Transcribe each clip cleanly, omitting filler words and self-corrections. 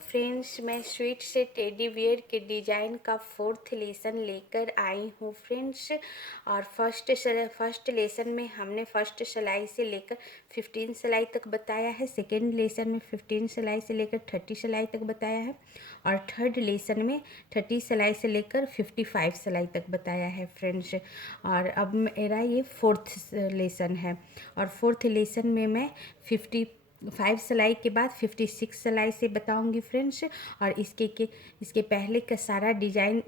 Friends, मैं sweet से teddy bear के डिज़ाइन का फोर्थ लेसन लेकर आई हूँ फ्रेंड्स। और फर्स्ट लेसन में हमने फर्स्ट सिलाई से लेकर 15 सिलाई तक बताया है। सेकेंड लेसन में 15 सिलाई से लेकर 30 सिलाई तक बताया है। और थर्ड लेसन में 30 सिलाई से लेकर 55 सिलाई तक बताया है फ्रेंड्स। और अब मेरा ये फोर्थ लेसन है। और फोर्थ लेसन में मैं 55 सिलाई के बाद 56 सिलाई से बताऊंगी फ्रेंड्स। और इसके पहले का सारा डिज़ाइन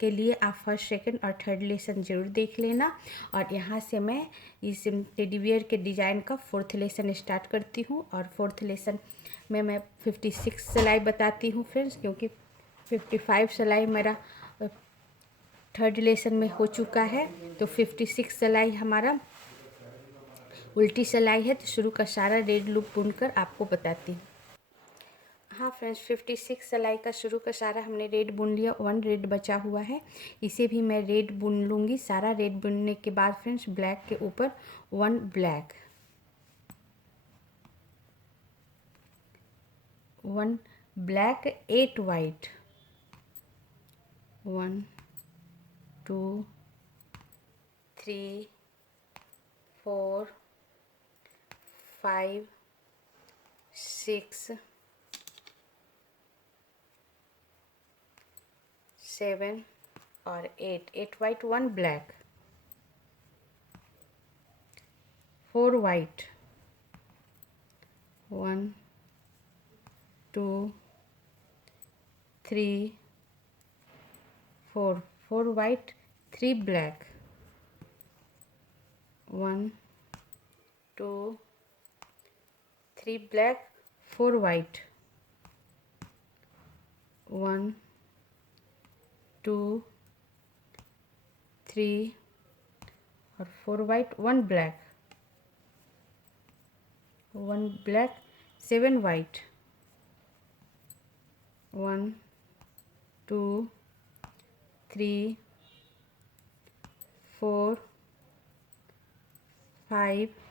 के लिए आप फर्स्ट सेकंड और थर्ड लेसन ज़रूर देख लेना। और यहाँ से मैं इस टेडी बियर के डिज़ाइन का फोर्थ लेसन स्टार्ट करती हूँ। और फोर्थ लेसन में मैं 56 सिलाई बताती हूँ फ्रेंड्स, क्योंकि 55 सिलाई मेरा थर्ड लेसन में हो चुका है। तो 56 सिलाई हमारा उल्टी सिलाई है। तो शुरू का सारा रेड लूप बुनकर आपको बताती हूँ। हाँ फ्रेंड्स, 56 सिलाई का शुरू का सारा हमने रेड बुन लिया। 1 रेड बचा हुआ है, इसे भी मैं रेड बुन लूँगी। सारा रेड बुनने के बाद फ्रेंड्स ब्लैक के ऊपर 1 ब्लैक, 1 ब्लैक, 8 वाइट, 1 2 3 4 5 6 7 और 8 white, 1 black, 4 white, 1 2 3 4, 4 white, 3 black, 1 2 3 black, 4 white, 1 2 3 और 4 वाइट, 1 ब्लैक, 1 ब्लैक, 7 वाइट, 1 2 3 4 5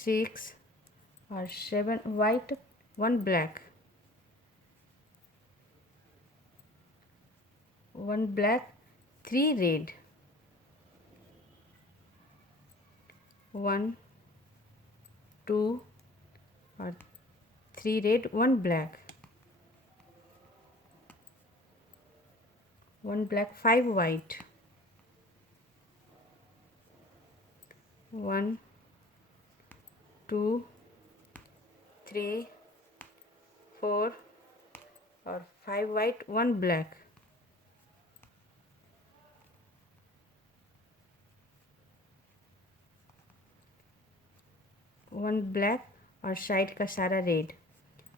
6 और 7 वाइट, 1 ब्लैक, 1 ब्लैक, 3 रेड, 1 2 और 3 रेड, 1 ब्लैक, 1 ब्लैक, 5 वाइट, 1 2 3 4 और 5 वाइट, 1 ब्लैक, 1 ब्लैक और साइड का सारा रेड।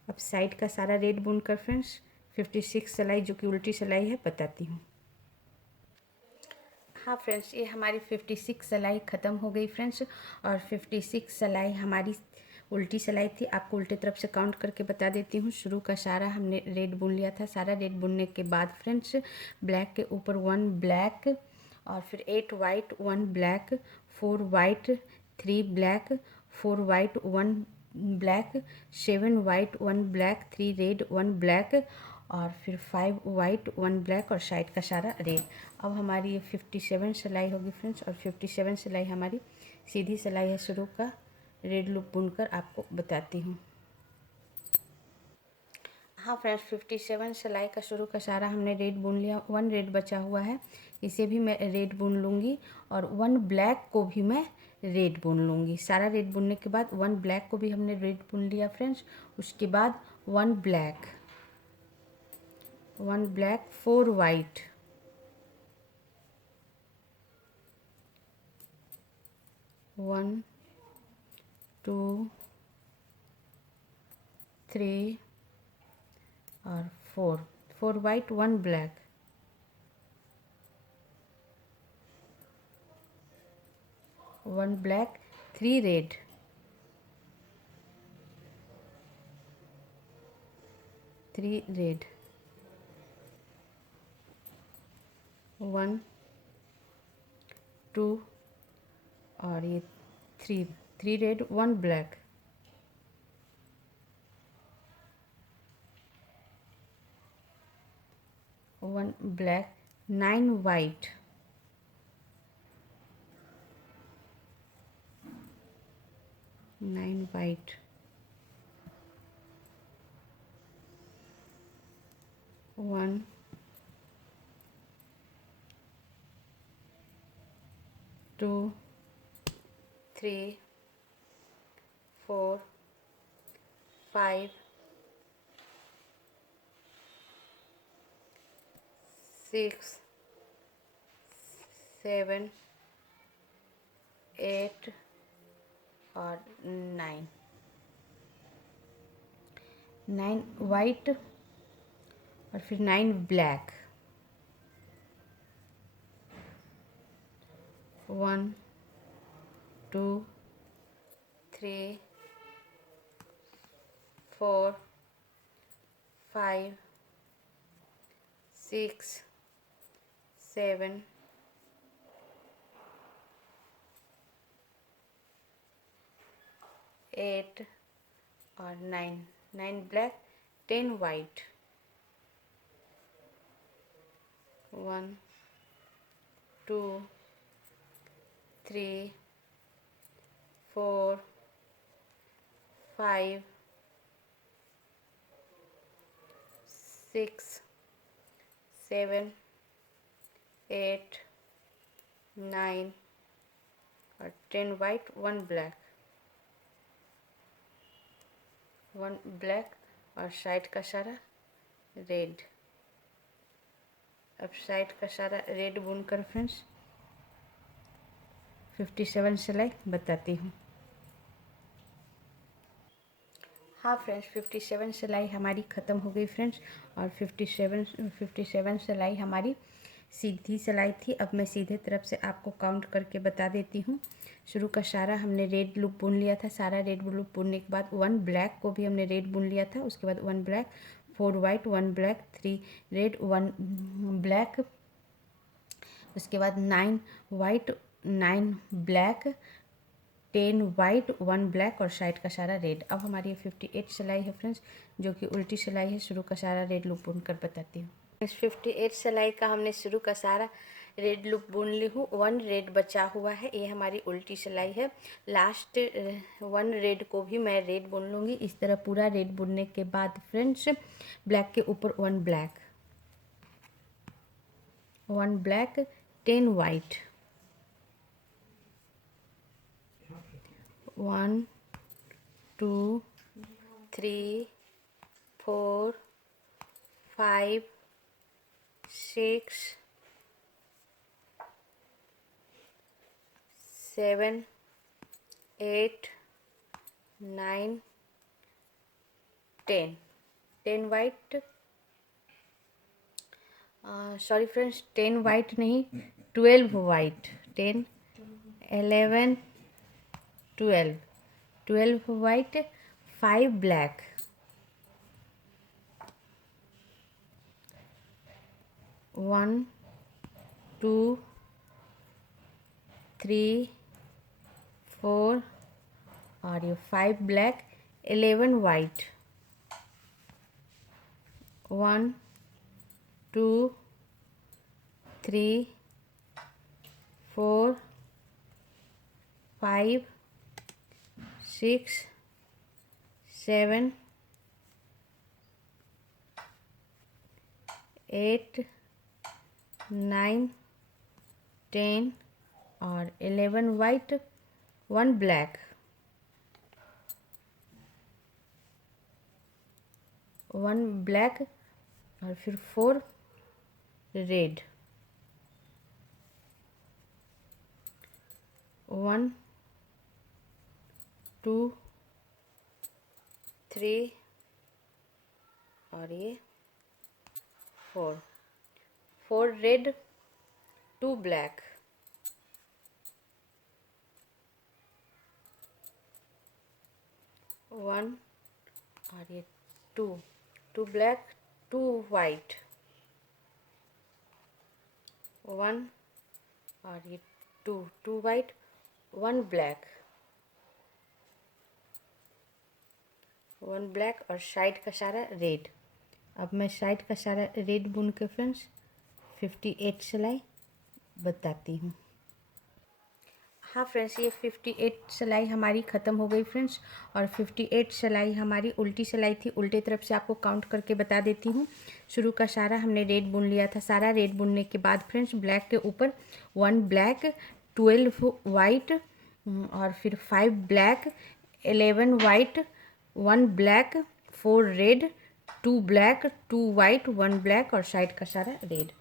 अब साइड का सारा रेड बुनकर फ्रेंड्स 56 सिलाई जो कि उल्टी सिलाई है बताती हूँ। हाँ फ्रेंड्स, ये हमारी 56 सिलाई ख़त्म हो गई फ्रेंड्स। और 56 सिलाई हमारी उल्टी सिलाई थी। आपको उल्टी तरफ से काउंट करके बता देती हूँ। शुरू का सारा हमने रेड बुन लिया था। सारा रेड बुनने के बाद फ्रेंड्स ब्लैक के ऊपर 1 ब्लैक, और फिर 8 white, 1 black, 4 white, 3 black, 4 white, 1 black, 7 white, 1 black, 3 red, 1 black, और फिर 5 वाइट, 1 ब्लैक और साइड का सारा रेड। अब हमारी ये 57 सिलाई होगी फ्रेंड्स। और 57 सिलाई हमारी सीधी सिलाई है। शुरू का रेड लूप बुनकर आपको बताती हूँ। हाँ फ्रेंड्स, 57 सिलाई का शुरू का सारा हमने रेड बुन लिया। 1 रेड बचा हुआ है, इसे भी मैं रेड बुन लूँगी। और 1 ब्लैक को भी मैं रेड बुन लूँगी। सारा रेड बुनने के बाद 1 ब्लैक को भी हमने रेड बुन लिया फ्रेंड्स। उसके बाद 1 ब्लैक, 1 ब्लैक, 4 वाइट, 1 2 3 और 4, 4 white, 1 black, 1 black, 3 red, 3 red, 1 2 और ये 3 red, 1 black, 1 black, 9 white, 9 white, 1, 2, 3, 4, 5, 6, 7, 8 और 9, 9 वाइट और फिर 9 ब्लैक, 1, 2, 3, 4, 5, 6, 7, 8 और 9, 9 ब्लैक, 10 वाइट, 1, 2, 3, 4, 5, 6, 7, 8, 9 और 10 वाइट, 1 ब्लैक, 1 ब्लैक और साइड का सारा रेड। अब साइड का सारा रेड बुनकर फ्रेंड्स 57 सिलाई बताती हूँ। हाँ फ्रेंड्स, 57 सिलाई हमारी ख़त्म हो गई फ्रेंड्स, और 57 सिलाई हमारी सीधी सिलाई थी। अब मैं सीधे तरफ से आपको काउंट करके बता देती हूँ। शुरू का सारा हमने रेड लूप बुन लिया था। सारा रेड लूप बुनने के बाद 1 ब्लैक को भी हमने रेड बुन लिया था। उसके बाद 1 black, 4 white, 1 black, 3 red, 1 black. उसके बाद 9 वाइट, 9 ब्लैक, 10 वाइट, 1 ब्लैक और साइड का सारा रेड। अब हमारी 58 सिलाई है फ्रेंड्स, जो कि उल्टी सिलाई है। शुरू का सारा रेड लूप बुन कर बताती हूँ। 58 सिलाई का हमने शुरू का सारा रेड लूप बुन ली हूँ। 1 रेड बचा हुआ है, ये हमारी उल्टी सिलाई है। लास्ट 1 रेड को भी मैं रेड बुन लूँगी। इस तरह पूरा रेड बुनने के बाद फ्रेंड्स ब्लैक के ऊपर 1 black, 1 black, 10 white, 1, 2, 3, 4, 5, 6, 7, 8, 9, 10, 10 white, sorry friends, 10 white नहीं, 12 वाइट, 10, 11, 12, 12 वाइट, 5 ब्लैक, 1, 2, 3, 4 और ये 5 ब्लैक, 11 वाइट, 1, 2, 3, 4, 5, 6, 7, 8, 9, 10 और 11 वाइट, 1 ब्लैक, 1 ब्लैक और फिर 4 रेड, 1, 2, 3 और ये 4 रेड, 2 ब्लैक, 1 और ये 2 ब्लैक, 2 वाइट, 1 और ये 2 वाइट, 1 ब्लैक, 1 ब्लैक और साइड का सारा रेड। अब मैं साइड का सारा रेड बुन के फ्रेंड्स 58 सिलाई बताती हूँ। हाँ फ्रेंड्स, ये 58 सिलाई हमारी ख़त्म हो गई फ्रेंड्स। और 58 सिलाई हमारी उल्टी सिलाई थी, उल्टे तरफ से आपको काउंट करके बता देती हूँ। शुरू का सारा हमने रेड बुन लिया था। सारा रेड बुनने के बाद फ्रेंड्स ब्लैक के ऊपर 1 ब्लैक, 12 वाइट, और फिर 5 black, 11 white, 1 black, 4 red, 2 black, 2 white, 1 black और साइड का सारा रेड।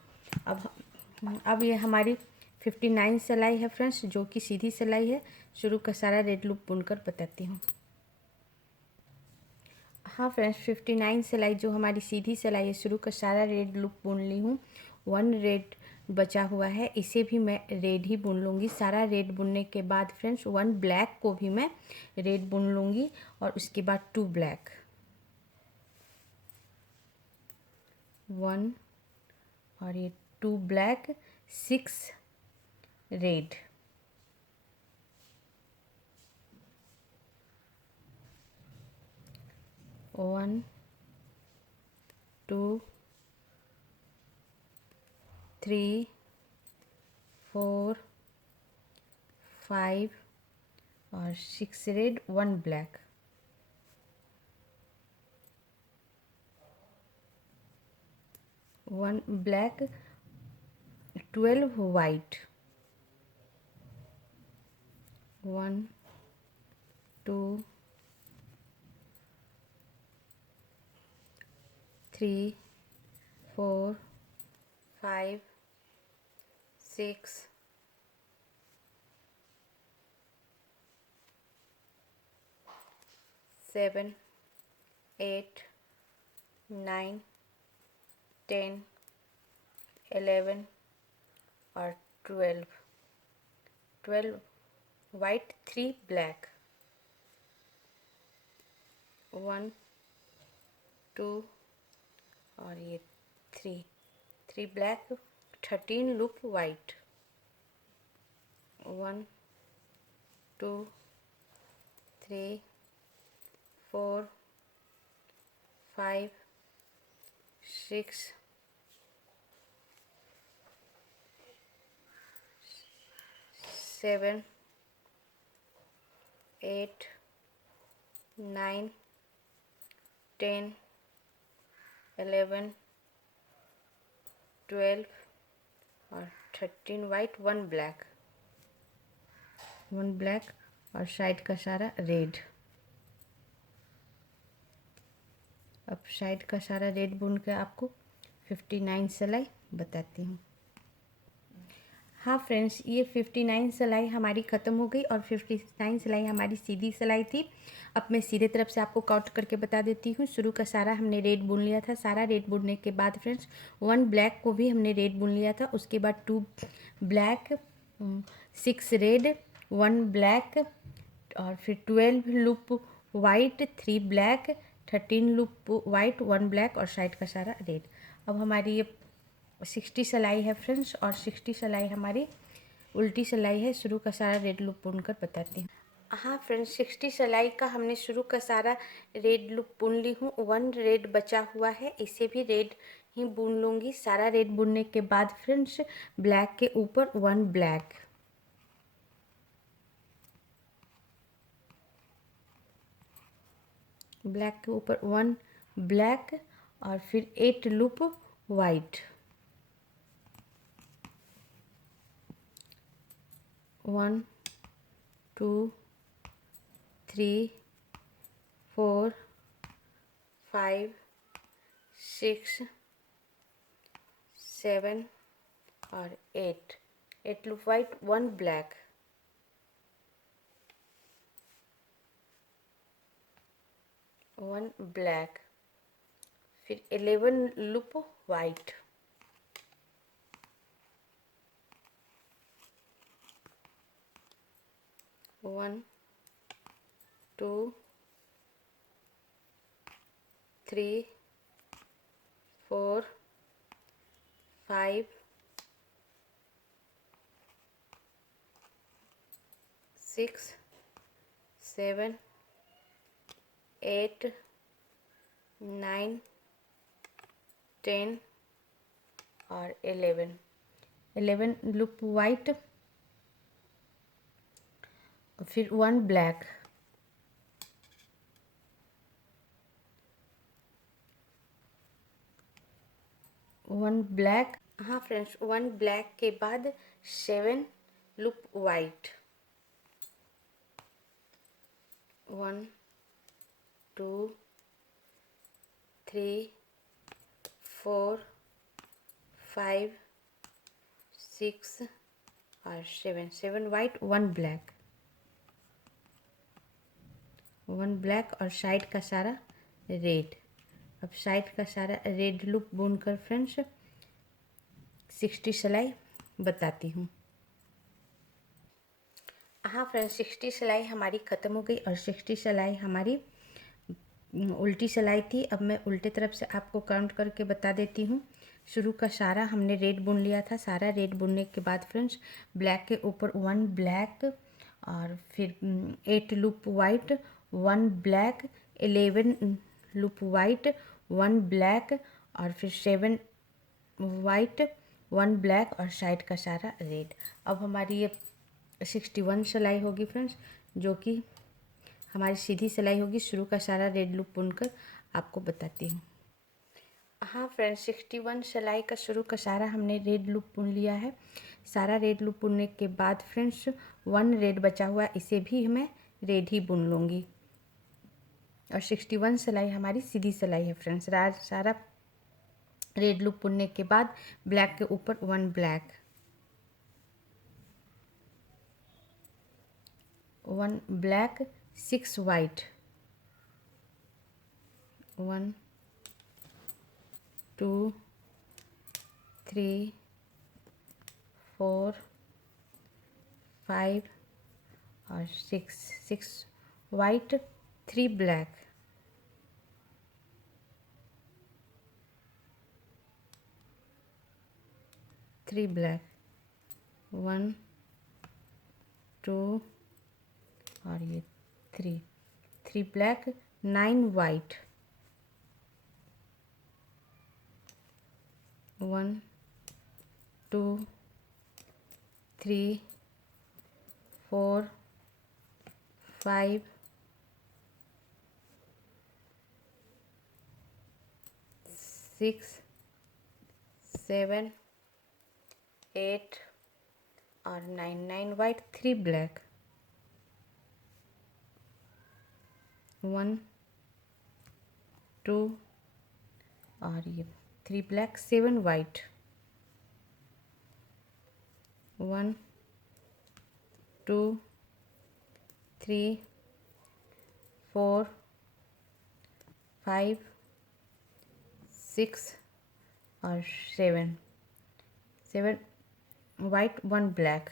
अब ये हमारी 59 सिलाई है फ्रेंड्स, जो कि सीधी सिलाई है। शुरू का सारा रेड लूप बुनकर बताती हूँ। हाँ फ्रेंड्स, 59 सिलाई जो हमारी सीधी सिलाई है, शुरू का सारा रेड लूप बुन ली हूँ। 1 रेड बचा हुआ है, इसे भी मैं रेड ही बुन लूँगी। सारा रेड बुनने के बाद फ्रेंड्स 1 ब्लैक को भी मैं रेड बुन लूँगी और उसके बाद 2 ब्लैक, 1 और ये 2 ब्लैक, 6 रेड, 1 2 3 4 5 और 6 रेड, 1 ब्लैक, 1 ब्लैक, 12 वाइट, 1 2 3 4 5 6 7 8 9 10 11 और 12 वाइट, 3 ब्लैक, 1 2 और ये 3 ब्लैक, 13 लूप वाइट, 1 2 3 4 5 6 7 8 9 10 11 12 और 13 वाइट, 1 ब्लैक, 1 ब्लैक और साइड का सारा रेड। अब साइड का सारा रेड बुन के आपको 59 सिलाई बताती हूँ। हाँ फ्रेंड्स, ये 59 सिलाई हमारी ख़त्म हो गई और 59 सिलाई हमारी सीधी सिलाई थी। अब मैं सीधे तरफ से आपको काउंट करके बता देती हूँ। शुरू का सारा हमने रेड बुन लिया था। सारा रेड बुनने के बाद फ्रेंड्स 1 ब्लैक को भी हमने रेड बुन लिया था। उसके बाद 2 ब्लैक, 6 रेड, 1 ब्लैक और फिर 12 loop white, 3 black, 13 loop white, 1 black और साइड का सारा रेड। अब हमारी ये 60 सिलाई है फ्रेंड्स और 60 सिलाई हमारी उल्टी सिलाई है। शुरू का सारा रेड लूप बुनकर बताती हूँ। हाँ फ्रेंड्स, 60 सिलाई का हमने शुरू का सारा रेड लूप बुन ली हूँ। 1 रेड बचा हुआ है, इसे भी रेड ही बुन लूँगी। सारा रेड बुनने के बाद फ्रेंड्स ब्लैक के ऊपर 1 ब्लैक, ब्लैक के ऊपर 1 ब्लैक और फिर 8 लूप वाइट, 1 2 3 4 5 6 7 और 8 लूप वाइट, 1 ब्लैक, 1 ब्लैक, फिर 11 लूप वाइट, 1 2 3 4 5 6 7 8 9 10 और 11 लूप वाइट, फिर 1 ब्लैक, हाँ फ्रेंड्स 1 ब्लैक के बाद 7 लूप वाइट, 1 2 3 4 5 6 और 7 वाइट 1 ब्लैक, 1 ब्लैक और साइड का सारा रेड। अब साइड का सारा रेड लूप बुनकर फ्रेंड्स 60 सिलाई बताती हूँ। हाँ फ्रेंड्स 60 सिलाई हमारी ख़त्म हो गई और 60 सिलाई हमारी उल्टी सिलाई थी। अब मैं उल्टे तरफ से आपको काउंट करके बता देती हूँ। शुरू का सारा हमने रेड बुन लिया था। सारा रेड बुनने के बाद फ्रेंड्स ब्लैक के ऊपर 1 ब्लैक और फिर 8 loop white, 1 black, 11 loop white, 1 black और फिर 7 वाइट, 1 ब्लैक और साइड का सारा रेड। अब हमारी ये 61 सिलाई होगी फ्रेंड्स, जो कि हमारी सीधी सिलाई होगी। शुरू का सारा रेड लूप बुनकर आपको बताती हूँ। हाँ फ्रेंड्स 61 सिलाई का शुरू का सारा हमने रेड लूप बुन लिया है। सारा रेड लूप बुनने के बाद फ्रेंड्स 1 रेड बचा हुआ है, इसे भी मैं रेड ही बुन लूँगी और 61 सिलाई हमारी सीधी सिलाई है फ्रेंड्स। सारा रेड लूप बुनने के बाद ब्लैक के ऊपर 1 ब्लैक, 1 ब्लैक, 6 वाइट, 1 2 3 4 5 और 6 वाइट, 3 ब्लैक, 3 ब्लैक, 1 2 और ये 3 ब्लैक, 9 वाइट, 1 2 3 4 5 6 7 8 और 9 वाइट, 3 ब्लैक, 1 2 और ये 3 ब्लैक, 7 वाइट, 1 2 3 4 5 6 और 7 वाइट, 1 ब्लैक,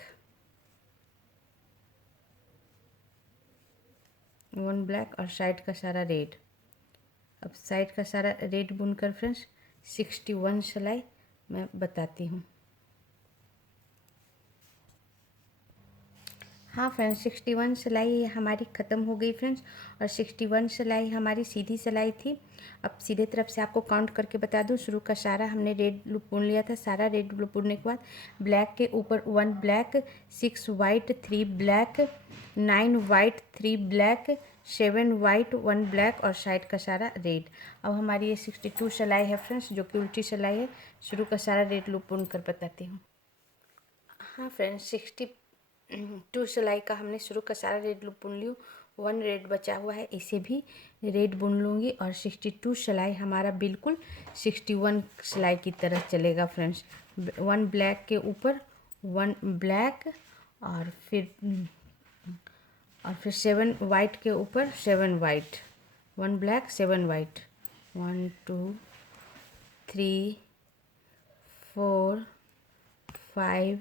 1 ब्लैक और साइड का सारा रेड। अब साइड का सारा रेड बुनकर फ्रेंड्स 61 सिलाई मैं बताती हूँ। हाँ फ्रेंड्स 61 सिलाई हमारी ख़त्म हो गई फ्रेंड्स और 61 सिलाई हमारी सीधी सिलाई थी। अब सीधे तरफ से आपको काउंट करके बता दूँ। शुरू का सारा हमने रेड लूप बुन लिया था। सारा रेड लूप बुनने के बाद ब्लैक के ऊपर 1 black, 6 white, 3 black, 9 white, 3 black, 7 white, 1 black और साइड का सारा रेड। अब हमारी ये 62 सिलाई है फ्रेंड्स, जो कि उल्टी सिलाई है। शुरू का सारा रेड लूप बुन कर बताती हूँ। हाँ फ्रेंड्स 62 सिलाई का हमने शुरू का सारा रेड लूप बुन लिया। 1 रेड बचा हुआ है, इसे भी रेड बुन लूँगी और 62 सिलाई हमारा बिल्कुल 61 सिलाई की तरह चलेगा फ्रेंड्स। 1 ब्लैक के ऊपर 1 ब्लैक और फिर 7 वाइट के ऊपर 7 वाइट, 1 ब्लैक 7 वाइट, 1 2 3 4 5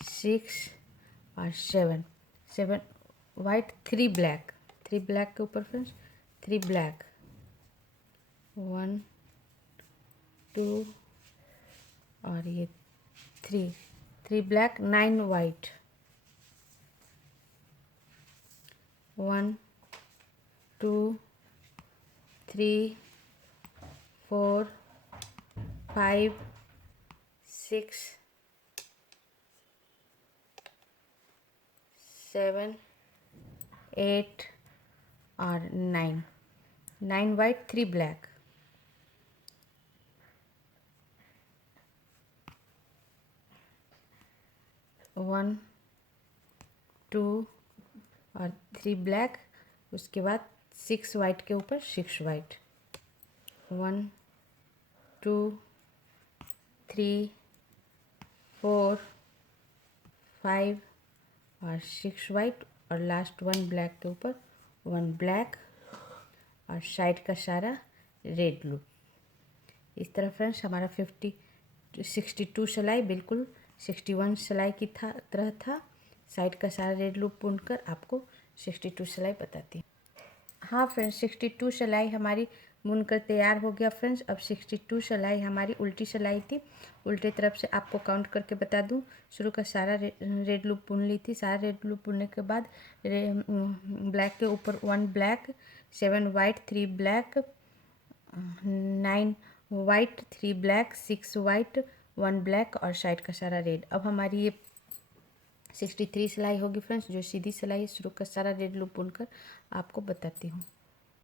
6 और 7 वाइट, 3 ब्लैक, 3 ब्लैक के ऊपर फ्रेंड्स 3 ब्लैक, 1 2 और ये 3 ब्लैक, 9 वाइट, 1 2 3 4 5 6 7 8 और 9, 9 वाइट 3 ब्लैक, 1 2 और 3 ब्लैक, उसके बाद 6 वाइट के ऊपर 6 वाइट, 1 2 3 4 5 और 6 वाइट और लास्ट 1 ब्लैक के ऊपर 1 ब्लैक और साइड का सारा रेड लूप। इस तरह फ्रेंड्स हमारा 62 सिलाई बिल्कुल 61 सिलाई की तरह था। साइड का सारा रेड लूप बुनकर आपको 62 सिलाई बताती हूँ। हाँ फ्रेंड्स, 62 सिलाई हमारी बुनकर तैयार हो गया फ्रेंड्स। अब 62 सिलाई हमारी उल्टी सिलाई थी, उल्टे तरफ से आपको काउंट करके बता दूं। शुरू का सारा रेड लूप बुन ली थी। सारा रेड लूप बुनने के बाद ब्लैक के ऊपर 1 black, 7 white 3 black, 9 white 3 black, 6 white 1 black और साइड का सारा रेड। अब हमारी ये 63 सिलाई होगी फ्रेंड्स, जो सीधी सिलाई है। शुरू का सारा रेड लूप बुनकर आपको बताती हूँ।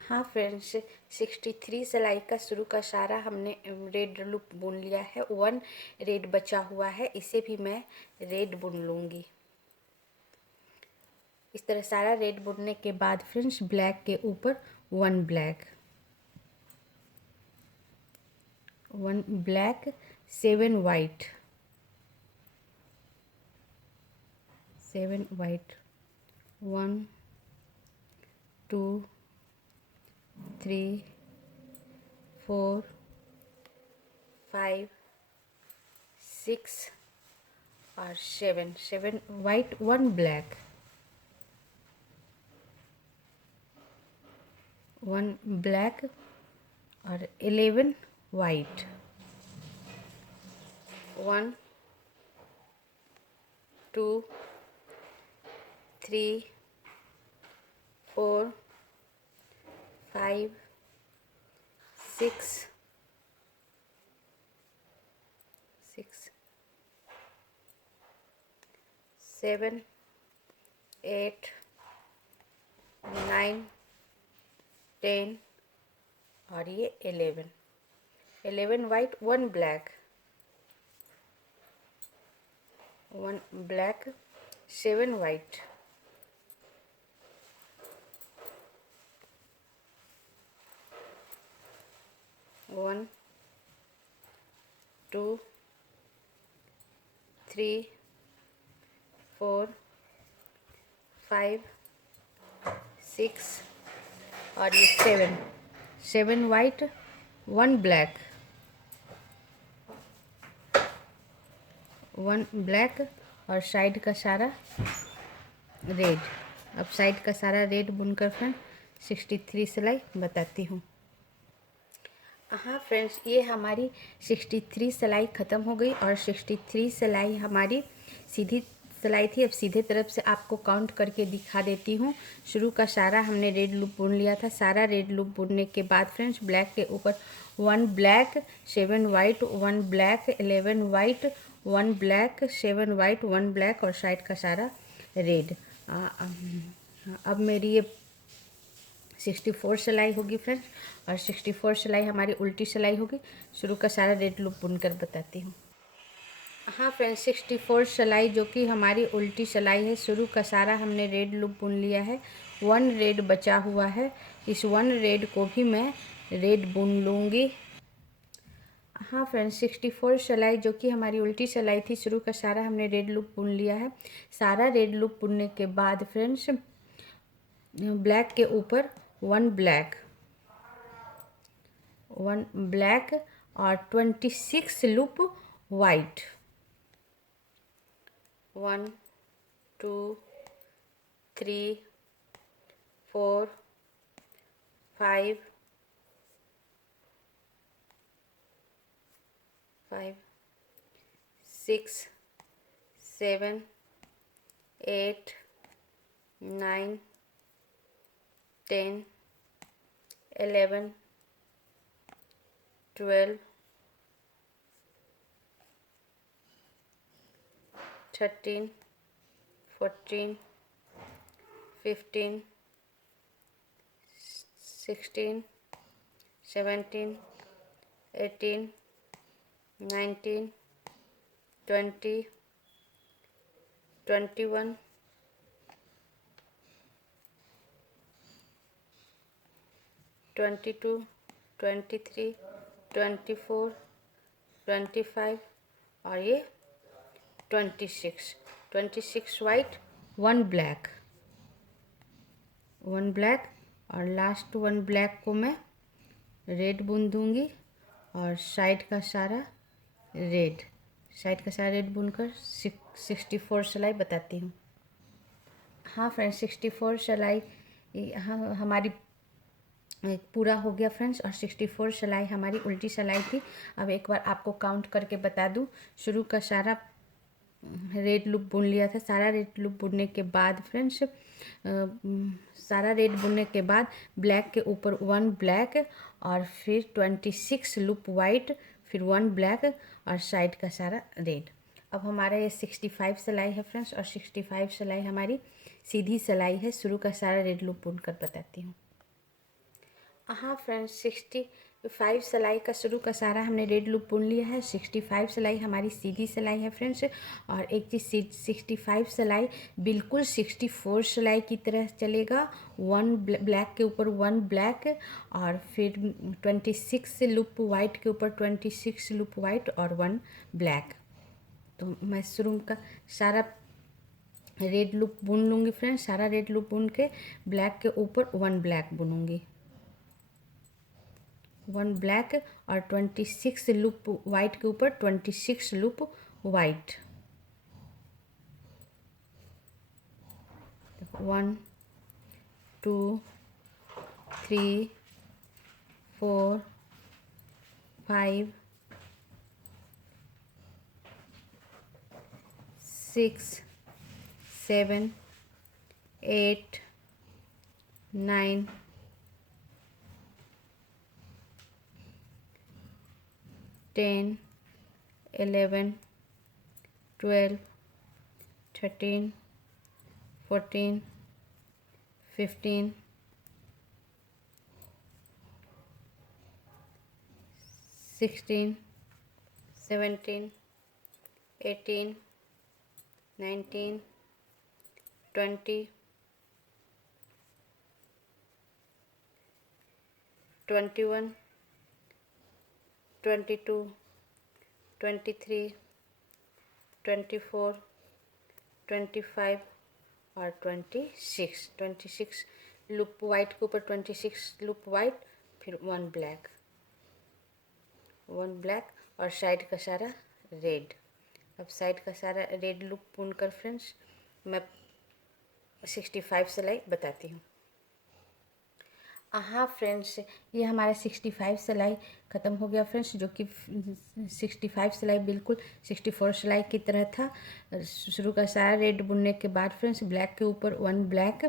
हाँ फ्रेंड्स, 63 सिलाई का शुरू का सारा हमने रेड लूप बुन लिया है। 1 रेड बचा हुआ है, इसे भी मैं रेड बुन लूँगी। इस तरह सारा रेड बुनने के बाद फ्रेंड्स ब्लैक के ऊपर 1 ब्लैक, 1 ब्लैक, 7 वाइट, 7 वाइट, 1 2 3 4 5 6 और 7, 7 वाइट 1 ब्लैक, 1 ब्लैक और 11 वाइट, 1 2 3 4 5 6 7 8 9 10 और ये 11 वाइट 1 ब्लैक, 1 ब्लैक, 7 वाइट, 1 2 3 4 5 6 और ये 7 वाइट 1 ब्लैक, 1 ब्लैक और साइड का सारा रेड। अब साइड का सारा रेड बुनकर फ्रेंड 63 सिलाई बताती हूँ। हाँ फ्रेंड्स, ये हमारी 63 सिलाई ख़त्म हो गई और 63 सिलाई हमारी सीधी सिलाई थी। अब सीधे तरफ से आपको काउंट करके दिखा देती हूँ। शुरू का सारा हमने रेड लूप बुन लिया था। सारा रेड लूप बुनने के बाद फ्रेंड्स ब्लैक के ऊपर 1 black, 7 white 1 black, 11 white 1 black, 7 white 1 black और साइड का सारा रेड। अब मेरी ये 64 सिलाई होगी फ्रेंड्स और 64 सिलाई हमारी उल्टी सिलाई होगी। शुरू का सारा रेड लूप बुनकर बताती हूँ। हाँ फ्रेंड्स, 64 सिलाई जो कि हमारी उल्टी सिलाई है। शुरू का सारा हमने रेड लूप बुन लिया है। 1 रेड बचा हुआ है, इस 1 रेड को भी मैं रेड बुन लूँगी। हाँ फ्रेंड्स, 64 सिलाई जो कि हमारी उल्टी सिलाई थी। शुरू का सारा हमने रेड लूप बुन लिया है। सारा रेड लूप बुनने के बाद फ्रेंड्स ब्लैक के ऊपर 1 ब्लैक, 1 ब्लैक और 26 लूप वाइट, 1 2 3 4 5 6 7 8 9 10 11 12 13, 14, 15, 16, 17, 18, 19, 20, 21, 22, 23, 24, 25 और ये 26 वाइट, वन ब्लैक, और लास्ट वन ब्लैक को मैं रेड बुन दूंगी और साइड का सारा रेड बुनकर 64 सिलाई बताती हूँ। हाँ फ्रेंड्स, 64 सिलाई हाँ हमारी पूरा हो गया फ्रेंड्स, और 64 सिलाई हमारी उल्टी सिलाई थी। अब एक बार आपको काउंट करके बता दूँ। शुरू का सारा रेड लूप बुन लिया था। सारा रेड लूप बुनने के बाद फ्रेंड्स, सारा रेड बुनने के बाद ब्लैक के ऊपर वन ब्लैक और फिर 26 लूप वाइट, फिर वन ब्लैक और साइड का सारा रेड। अब हमारा ये 65 सिलाई है फ्रेंड्स, और 65 सिलाई हमारी सीधी सिलाई है। शुरू का सारा रेड लूप बुनकर बताती हूँ। हाँ फ्रेंड्स, 65 सिलाई का शुरू का सारा हमने रेड लूप बुन लिया है। 65 सिलाई हमारी सीधी सिलाई है फ्रेंड्स। और एक चीज़, 65 सिलाई बिल्कुल 64 सिलाई की तरह चलेगा। वन ब्लैक के ऊपर वन ब्लैक और फिर 26 लूप वाइट के ऊपर 26 लूप वाइट और वन ब्लैक। तो मैं शुरू का सारा रेड लूप बुन लूँगी फ्रेंड्स। सारा रेड लूप बुन के ब्लैक के ऊपर वन ब्लैक बुनूँगी, वन ब्लैक और 26 लूप वाइट के ऊपर 26 लूप वाइट। 1 2 3 4 5 6 7 8 9 10 11 12 13 14 15 16 17 18 19 20 21 22 23 24 25 और 26 लूप वाइट के ऊपर 26 लूप वाइट, फिर वन ब्लैक और साइड का सारा रेड। अब साइड का सारा रेड लूप बुनकर फ्रेंड्स मैं 65 सिलाई बताती हूँ। हाँ फ्रेंड्स, ये हमारा 65 सिलाई ख़त्म हो गया फ्रेंड्स, जो कि 65 सिलाई बिल्कुल 64 सिलाई की तरह था। शुरू का सारा रेड बुनने के बाद फ्रेंड्स ब्लैक के ऊपर वन ब्लैक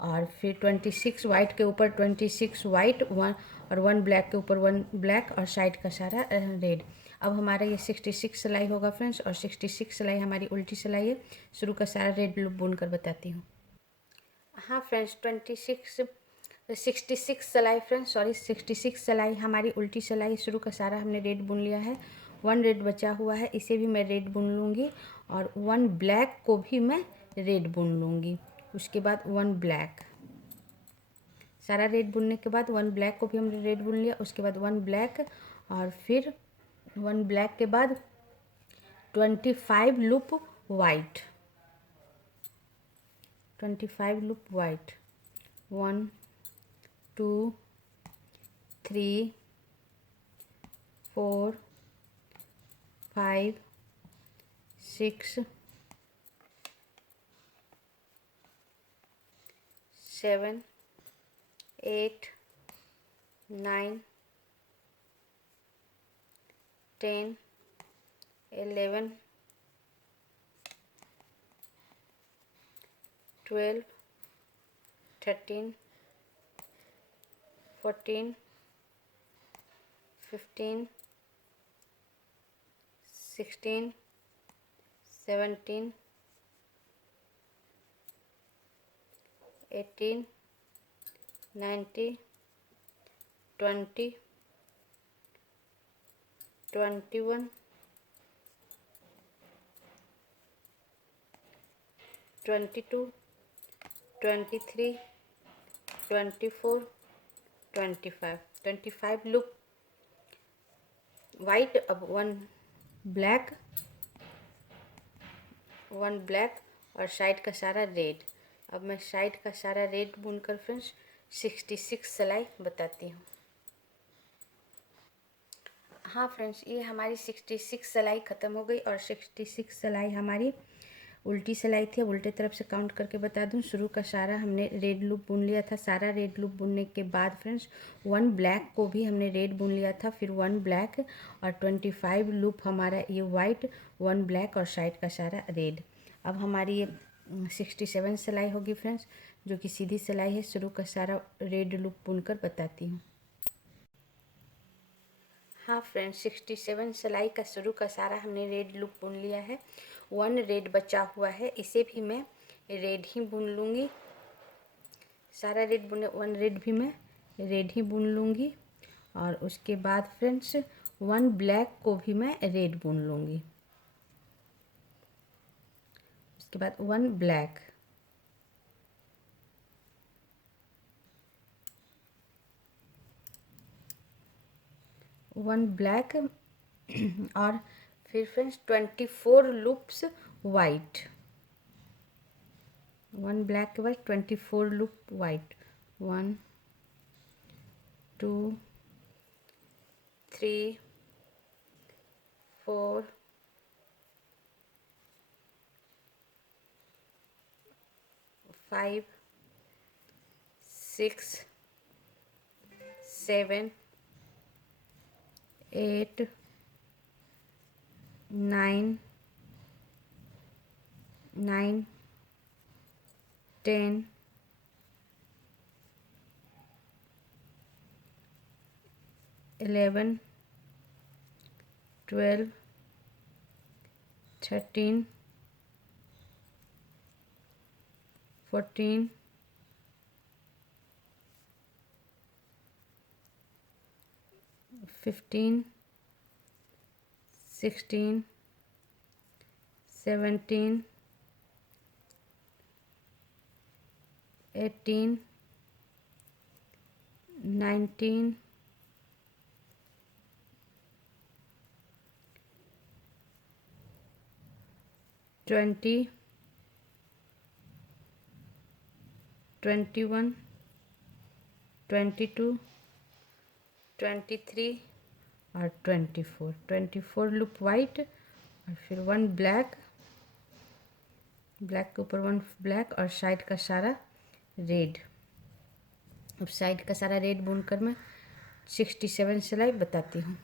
और फिर 26 वाइट के ऊपर 26 वाइट वन और वन ब्लैक के ऊपर वन ब्लैक और साइड का सारा रेड। अब हमारा ये 66 सिलाई होगा फ्रेंड्स, और 66 सिलाई हमारी उल्टी सिलाई है। शुरू का सारा रेड लूप बुन कर बताती हूँ। हाँ फ्रेंड्स, 66 सिलाई फ्रेंड्स, 66 सिलाई हमारी उल्टी सिलाई। शुरू का सारा हमने रेड बुन लिया है। वन रेड बचा हुआ है, इसे भी मैं रेड बुन लूँगी और वन ब्लैक को भी मैं रेड बुन लूँगी। उसके बाद वन ब्लैक, सारा रेड बुनने के बाद वन ब्लैक को भी हमने रेड बुन लिया। उसके बाद वन ब्लैक और फिर वन ब्लैक के बाद 25 loop white, 25 loop white. 1 2 3 4 5 6 7 8 9 10 11 12 13 14 15 16 17 18, 19, 20, 21, 22, 23, 24, 25, 25 loop white. अब वन ब्लैक और साइड का सारा रेड। अब मैं साइड का सारा रेड बुनकर फ्रेंड्स 66 सिलाई बताती हूँ। हाँ फ्रेंड्स, ये हमारी 66 सिलाई ख़त्म हो गई और 66 सिलाई हमारी उल्टी सिलाई थी। अब उल्टे तरफ से काउंट करके बता दूं, शुरू का सारा हमने रेड लूप बुन लिया था। सारा रेड लूप बुनने के बाद फ्रेंड्स वन ब्लैक को भी हमने रेड बुन लिया था, फिर वन ब्लैक और 25 लूप हमारा ये वाइट, वन ब्लैक और साइड का सारा रेड। अब हमारी ये 67 सिलाई होगी फ्रेंड्स, जो कि सीधी सिलाई है। शुरू का सारा रेड लूप बुनकर बताती हूँ। हाँ फ्रेंड्स, 67 सिलाई का शुरू का सारा हमने रेड लूप बुन लिया है। वन रेड बचा हुआ है, इसे भी मैं रेड ही बुन लूँगी। सारा रेड बुने, वन रेड भी मैं रेड ही बुन लूँगी। और उसके बाद फ्रेंड्स वन ब्लैक को भी मैं रेड बुन लूँगी। उसके बाद वन ब्लैक, वन ब्लैक और फिर friends 24 loops white. One black के बाद 24 लूप वाइट। 1 2 3 4 5 6 7 8 9 10 11 12 13 14 15 16 17 18 19 20 21 22 23 और 24 लूप वाइट और फिर वन ब्लैक, ब्लैक के ऊपर वन ब्लैक और साइड का सारा रेड। अब साइड का सारा रेड बुनकर मैं 67 सिलाई बताती हूँ।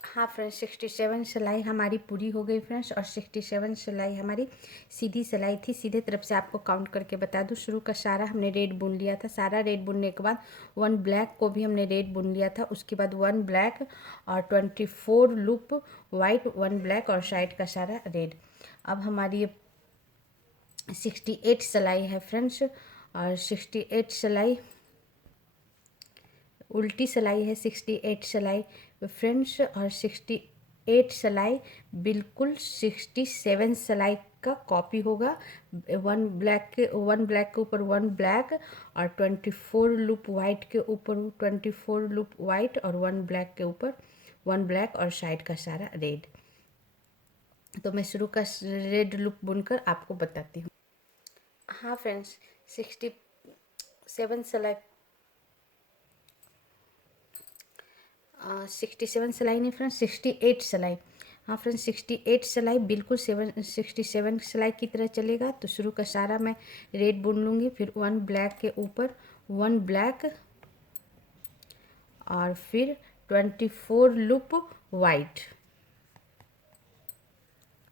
हाँ फ्रेंड्स, 67 सिलाई हमारी पूरी हो गई फ्रेंड्स। और 67 सिलाई हमारी सीधी सिलाई थी। सीधे तरफ से आपको काउंट करके बता दूँ, शुरू का सारा हमने रेड बुन लिया था। सारा रेड बुनने के बाद वन ब्लैक को भी हमने रेड बुन लिया था। उसके बाद वन ब्लैक और 24 लूप वाइट, वन ब्लैक और साइड का सारा रेड। अब हमारी ये 68 सिलाई है फ्रेंड्स। और 68 सिलाई उल्टी सिलाई है। 68 सिलाई फ्रेंड्स और 68 सिलाई बिल्कुल 67 सिलाई का कॉपी होगा। वन ब्लैक के ऊपर वन ब्लैक और 24 लूप वाइट के ऊपर 24 लूप वाइट और वन ब्लैक के ऊपर वन ब्लैक और साइड का सारा रेड। तो मैं शुरू का रेड लूप बुनकर आपको बताती हूँ। हाँ फ्रेंड्स, 67 सिलाई 67 सिलाई नहीं फ्रेंड्स, 68 सिलाई। हाँ फ्रेंड्स, 68 सिलाई बिल्कुल 67 सिलाई की तरह चलेगा। तो शुरू का सारा मैं रेड बुन लूँगी, फिर वन ब्लैक के ऊपर वन ब्लैक और फिर 24 लूप वाइट।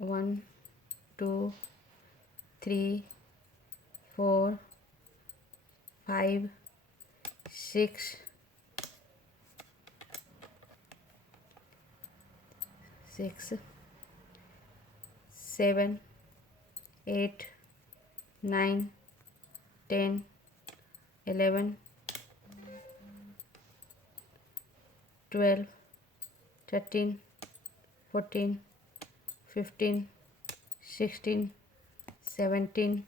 1 2 3 4 5 6 7 8 9 10, 11, 12, 13, 14, 15, 16, 17,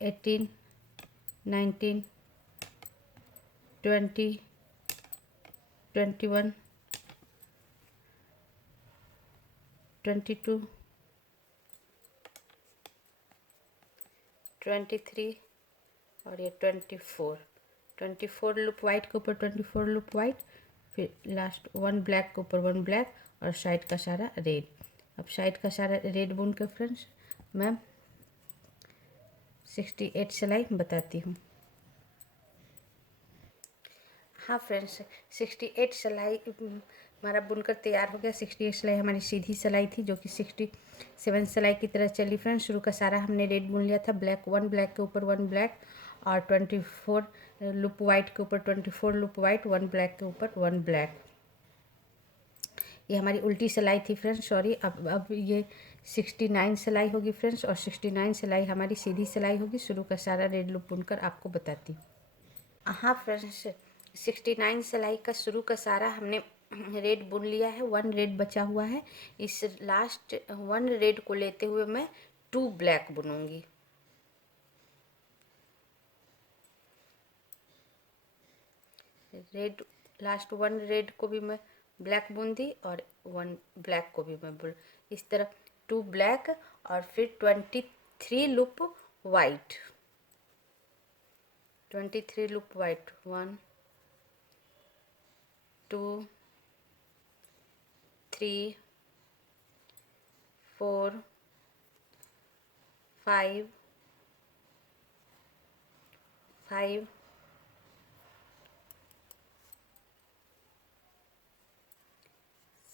18, 19, 20, 21, 22, 23 और ये 24 लूप वाइट के ऊपर 24 लूप वाइट, फिर लास्ट 1 ब्लैक के ऊपर 1 ब्लैक और साइड का सारा रेड। अब साइड का सारा रेड बुन के फ्रेंड्स मैं 68 सिलाई बताती हूँ। हाँ फ्रेंड्स, 68 सिलाई हमारा बुनकर तैयार हो गया। 68 सिलाई हमारी सीधी सिलाई थी जो कि 67 सिलाई की तरह चली फ्रेंड्स। शुरू का सारा हमने रेड बुन लिया था, ब्लैक 1 ब्लैक के ऊपर 1 ब्लैक और 24 लूप वाइट के ऊपर 24 लूप वाइट, 1 ब्लैक के ऊपर 1 ब्लैक। ये हमारी उल्टी सिलाई थी फ्रेंड्स, सॉरी। अब ये 69 सिलाई होगी फ्रेंड्स और 69 सिलाई हमारी सीधी सिलाई होगी। शुरू का सारा रेड लूप बुनकर आपको बताती हूँ। हाँ फ्रेंड्स, 69 सिलाई का शुरू का सारा हमने रेड बुन लिया है, 1 रेड बचा हुआ है। इस लास्ट 1 रेड को लेते हुए मैं 2 ब्लैक बुनूंगी। रेड लास्ट 1 रेड को भी मैं ब्लैक बुन दी और 1 ब्लैक को भी मैं बुन, इस तरह 2 ब्लैक और फिर 23 लूप वाइट, 23 लूप वाइट, 1 2 3 4 5 5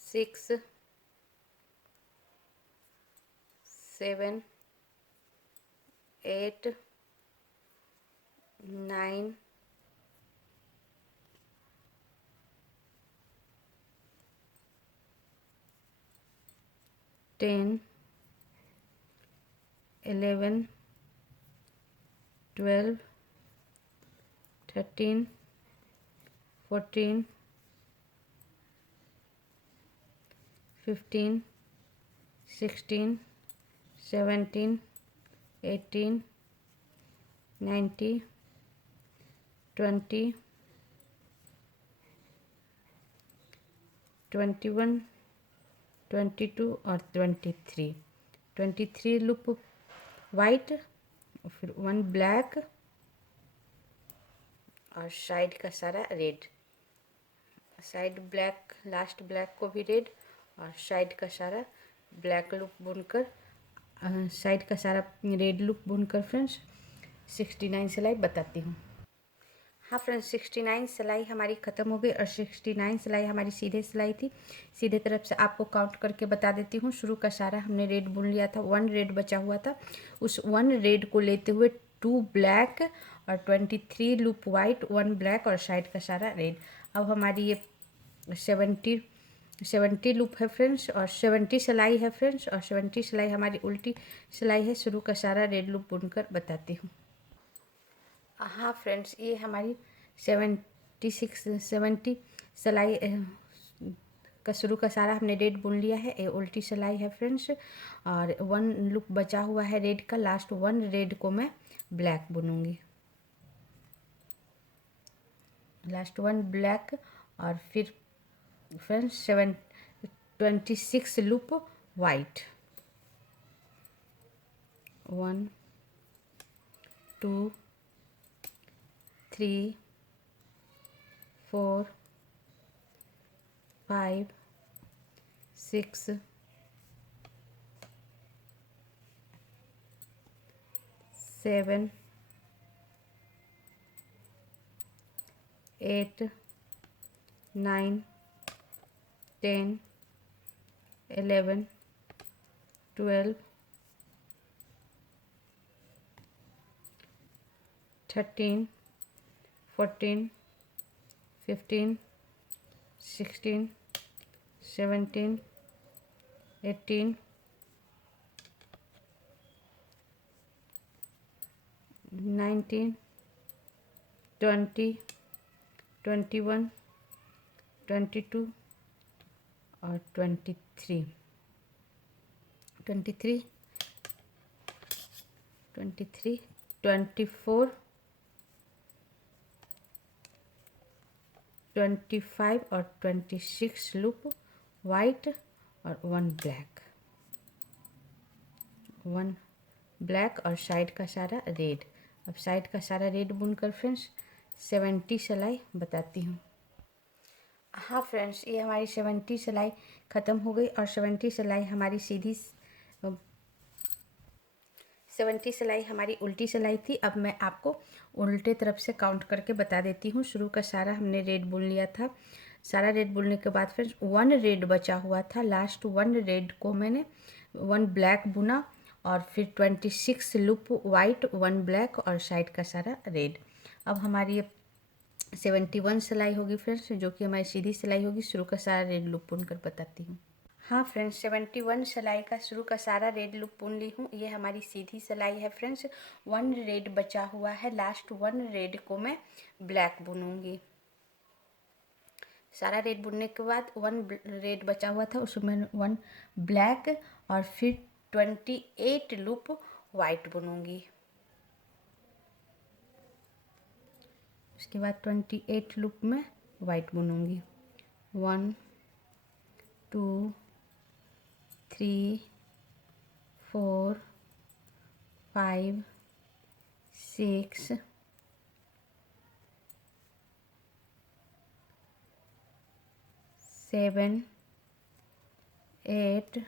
6 7 8 9 10 11 12 13 14 15 16 17 18 19 20 21 22 और 23 लूप वाइट, फिर 1 ब्लैक और साइड का सारा red, side black, last black को भी रेड और साइड का सारा ब्लैक लूप बुनकर साइड का सारा रेड लूप बुनकर फ्रेंड्स 69 सिलाई बताती हूँ। हाँ फ्रेंड्स, 69 सिलाई हमारी ख़त्म हो गई और 69 सिलाई हमारी सीधे सिलाई थी। सीधे तरफ से आपको काउंट करके बता देती हूँ। शुरू का सारा हमने रेड बुन लिया था, 1 रेड बचा हुआ था। उस 1 रेड को लेते हुए 2 ब्लैक और 23 लूप वाइट, 1 ब्लैक और साइड का सारा रेड। अब हमारी ये 70 लूप है फ्रेंड्स और 70 सिलाई है फ्रेंड्स और 70 सिलाई हमारी उल्टी सिलाई है। शुरू का सारा रेड लूप बुनकर बताती हूँ। हाँ फ्रेंड्स, ये हमारी 70 सिलाई का शुरू का सारा हमने रेड बुन लिया है। ये उल्टी सिलाई है फ्रेंड्स और 1 लूप बचा हुआ है रेड का। लास्ट 1 रेड को मैं ब्लैक बुनूंगी, लास्ट 1 ब्लैक और फिर फ्रेंड्स 26 लूप वाइट, 1 2 3 4 5 6 7 8 9 10 11 12 13 14 15 16 17 18 19, 20, 21, 22 और 23, 23, 23, 24, 25 और 26 लूप वाइट और 1 ब्लैक, 1 ब्लैक और साइड का सारा रेड। अब साइड का सारा रेड बुनकर फ्रेंड्स 70 सिलाई बताती हूँ। हाँ फ्रेंड्स, ये हमारी 70 सिलाई ख़त्म हो गई और 70 सिलाई हमारी सीधी 70 सिलाई हमारी उल्टी सिलाई थी। अब मैं आपको उल्टे तरफ से काउंट करके बता देती हूँ। शुरू का सारा हमने रेड बुन लिया था। सारा रेड बुनने के बाद फ्रेंड्स 1 रेड बचा हुआ था। लास्ट 1 रेड को मैंने 1 ब्लैक बुना और फिर 26 लूप वाइट, 1 ब्लैक और साइड का सारा रेड। अब हमारी ये 71 सिलाई होगी फ्रेंड्स, जो कि हमारी सीधी सिलाई होगी। शुरू का सारा रेड लूप बुनकर बताती हूँ। हाँ फ्रेंड्स, 71 सिलाई का शुरू का सारा रेड लूप बुन ली हूँ। ये हमारी सीधी सिलाई है फ्रेंड्स। 1 रेड बचा हुआ है। लास्ट 1 रेड को मैं ब्लैक बुनूंगी। सारा रेड बुनने के बाद 1 रेड बचा हुआ था, उसमें 1 ब्लैक और फिर 28 लूप वाइट बुनूंगी। उसके बाद 28 लूप में वाइट बुनूंगी। 1, 2, 3, 4, 5, 6, 7, 8,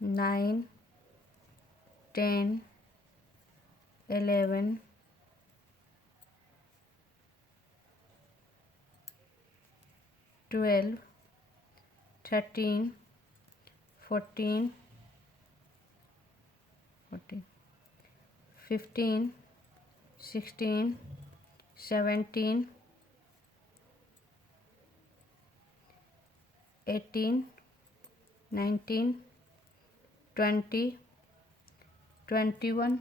9, 10, 11, 12, 13, 14, 15, 16, 17, 18, 19, 20, 21,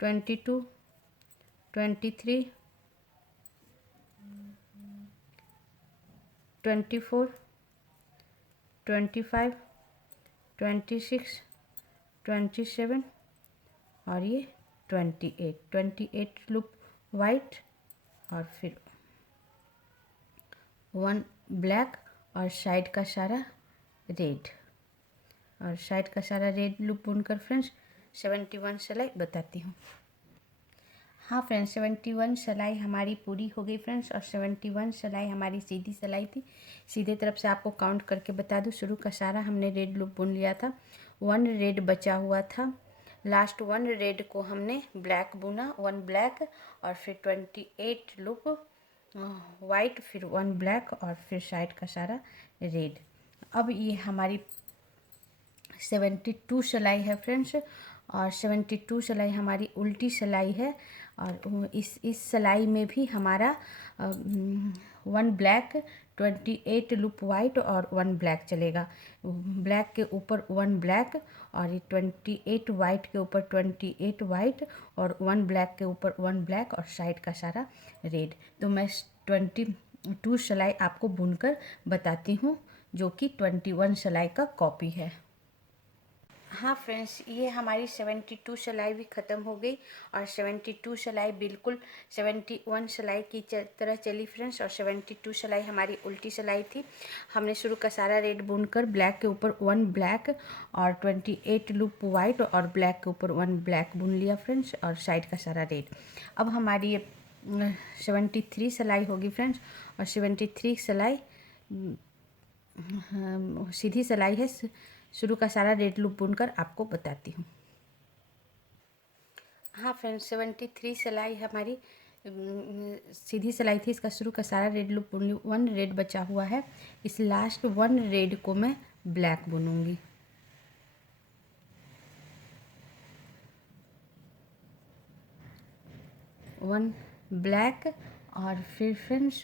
22, 23, 24, 25, 26, 27 और ये 28 लूप वाइट और फिर 1 ब्लैक और साइड का सारा रेड। और साइड का सारा रेड लूप बुनकर फ्रेंड्स 71 सिलाई बताती हूँ। हाँ फ्रेंड्स, 71 सिलाई हमारी पूरी हो गई फ्रेंड्स। और 71 सिलाई हमारी सीधी सिलाई थी। सीधे तरफ से आपको काउंट करके बता दूँ। शुरू का सारा हमने रेड लूप बुन लिया था। 1 रेड बचा हुआ था। लास्ट 1 रेड को हमने ब्लैक बुना, 1 ब्लैक और फिर 28 लूप वाइट, फिर 1 ब्लैक और फिर साइड का सारा रेड। अब ये हमारी 72 सिलाई है फ्रेंड्स। और 72 सिलाई हमारी उल्टी सिलाई है। और इस सिलाई में भी हमारा 1 ब्लैक, 28 लूप वाइट और 1 ब्लैक चलेगा। ब्लैक के ऊपर 1 ब्लैक और ये 28 वाइट के ऊपर 28 वाइट और 1 ब्लैक के ऊपर 1 ब्लैक और साइड का सारा रेड। तो मैं 22 सिलाई आपको बुनकर बताती हूँ, जो कि 21 सिलाई का कॉपी है। हाँ फ्रेंड्स, ये हमारी 72 सिलाई भी ख़त्म हो गई। और 72 सिलाई बिल्कुल 71 सिलाई की तरह चली फ्रेंड्स। और 72 सिलाई हमारी उल्टी सिलाई थी। हमने शुरू का सारा रेड बुनकर ब्लैक के ऊपर 1 ब्लैक और 28 लूप वाइट और ब्लैक के ऊपर 1 ब्लैक बुन लिया फ्रेंड्स। और साइड का सारा रेड। अब हमारी ये 73 सिलाई होगी फ्रेंड्स। और 73 सिलाई सीधी सिलाई है। शुरू का सारा रेड लूप बुनकर आपको बताती हूँ। हाँ फ्रेंड्स, 73 सिलाई हमारी सीधी सिलाई थी। इसका शुरू का सारा रेड लूप बुन ली। 1 रेड बचा हुआ है। इस लास्ट 1 रेड को मैं ब्लैक बुनूंगी। वन ब्लैक और फिर फ्रेंड्स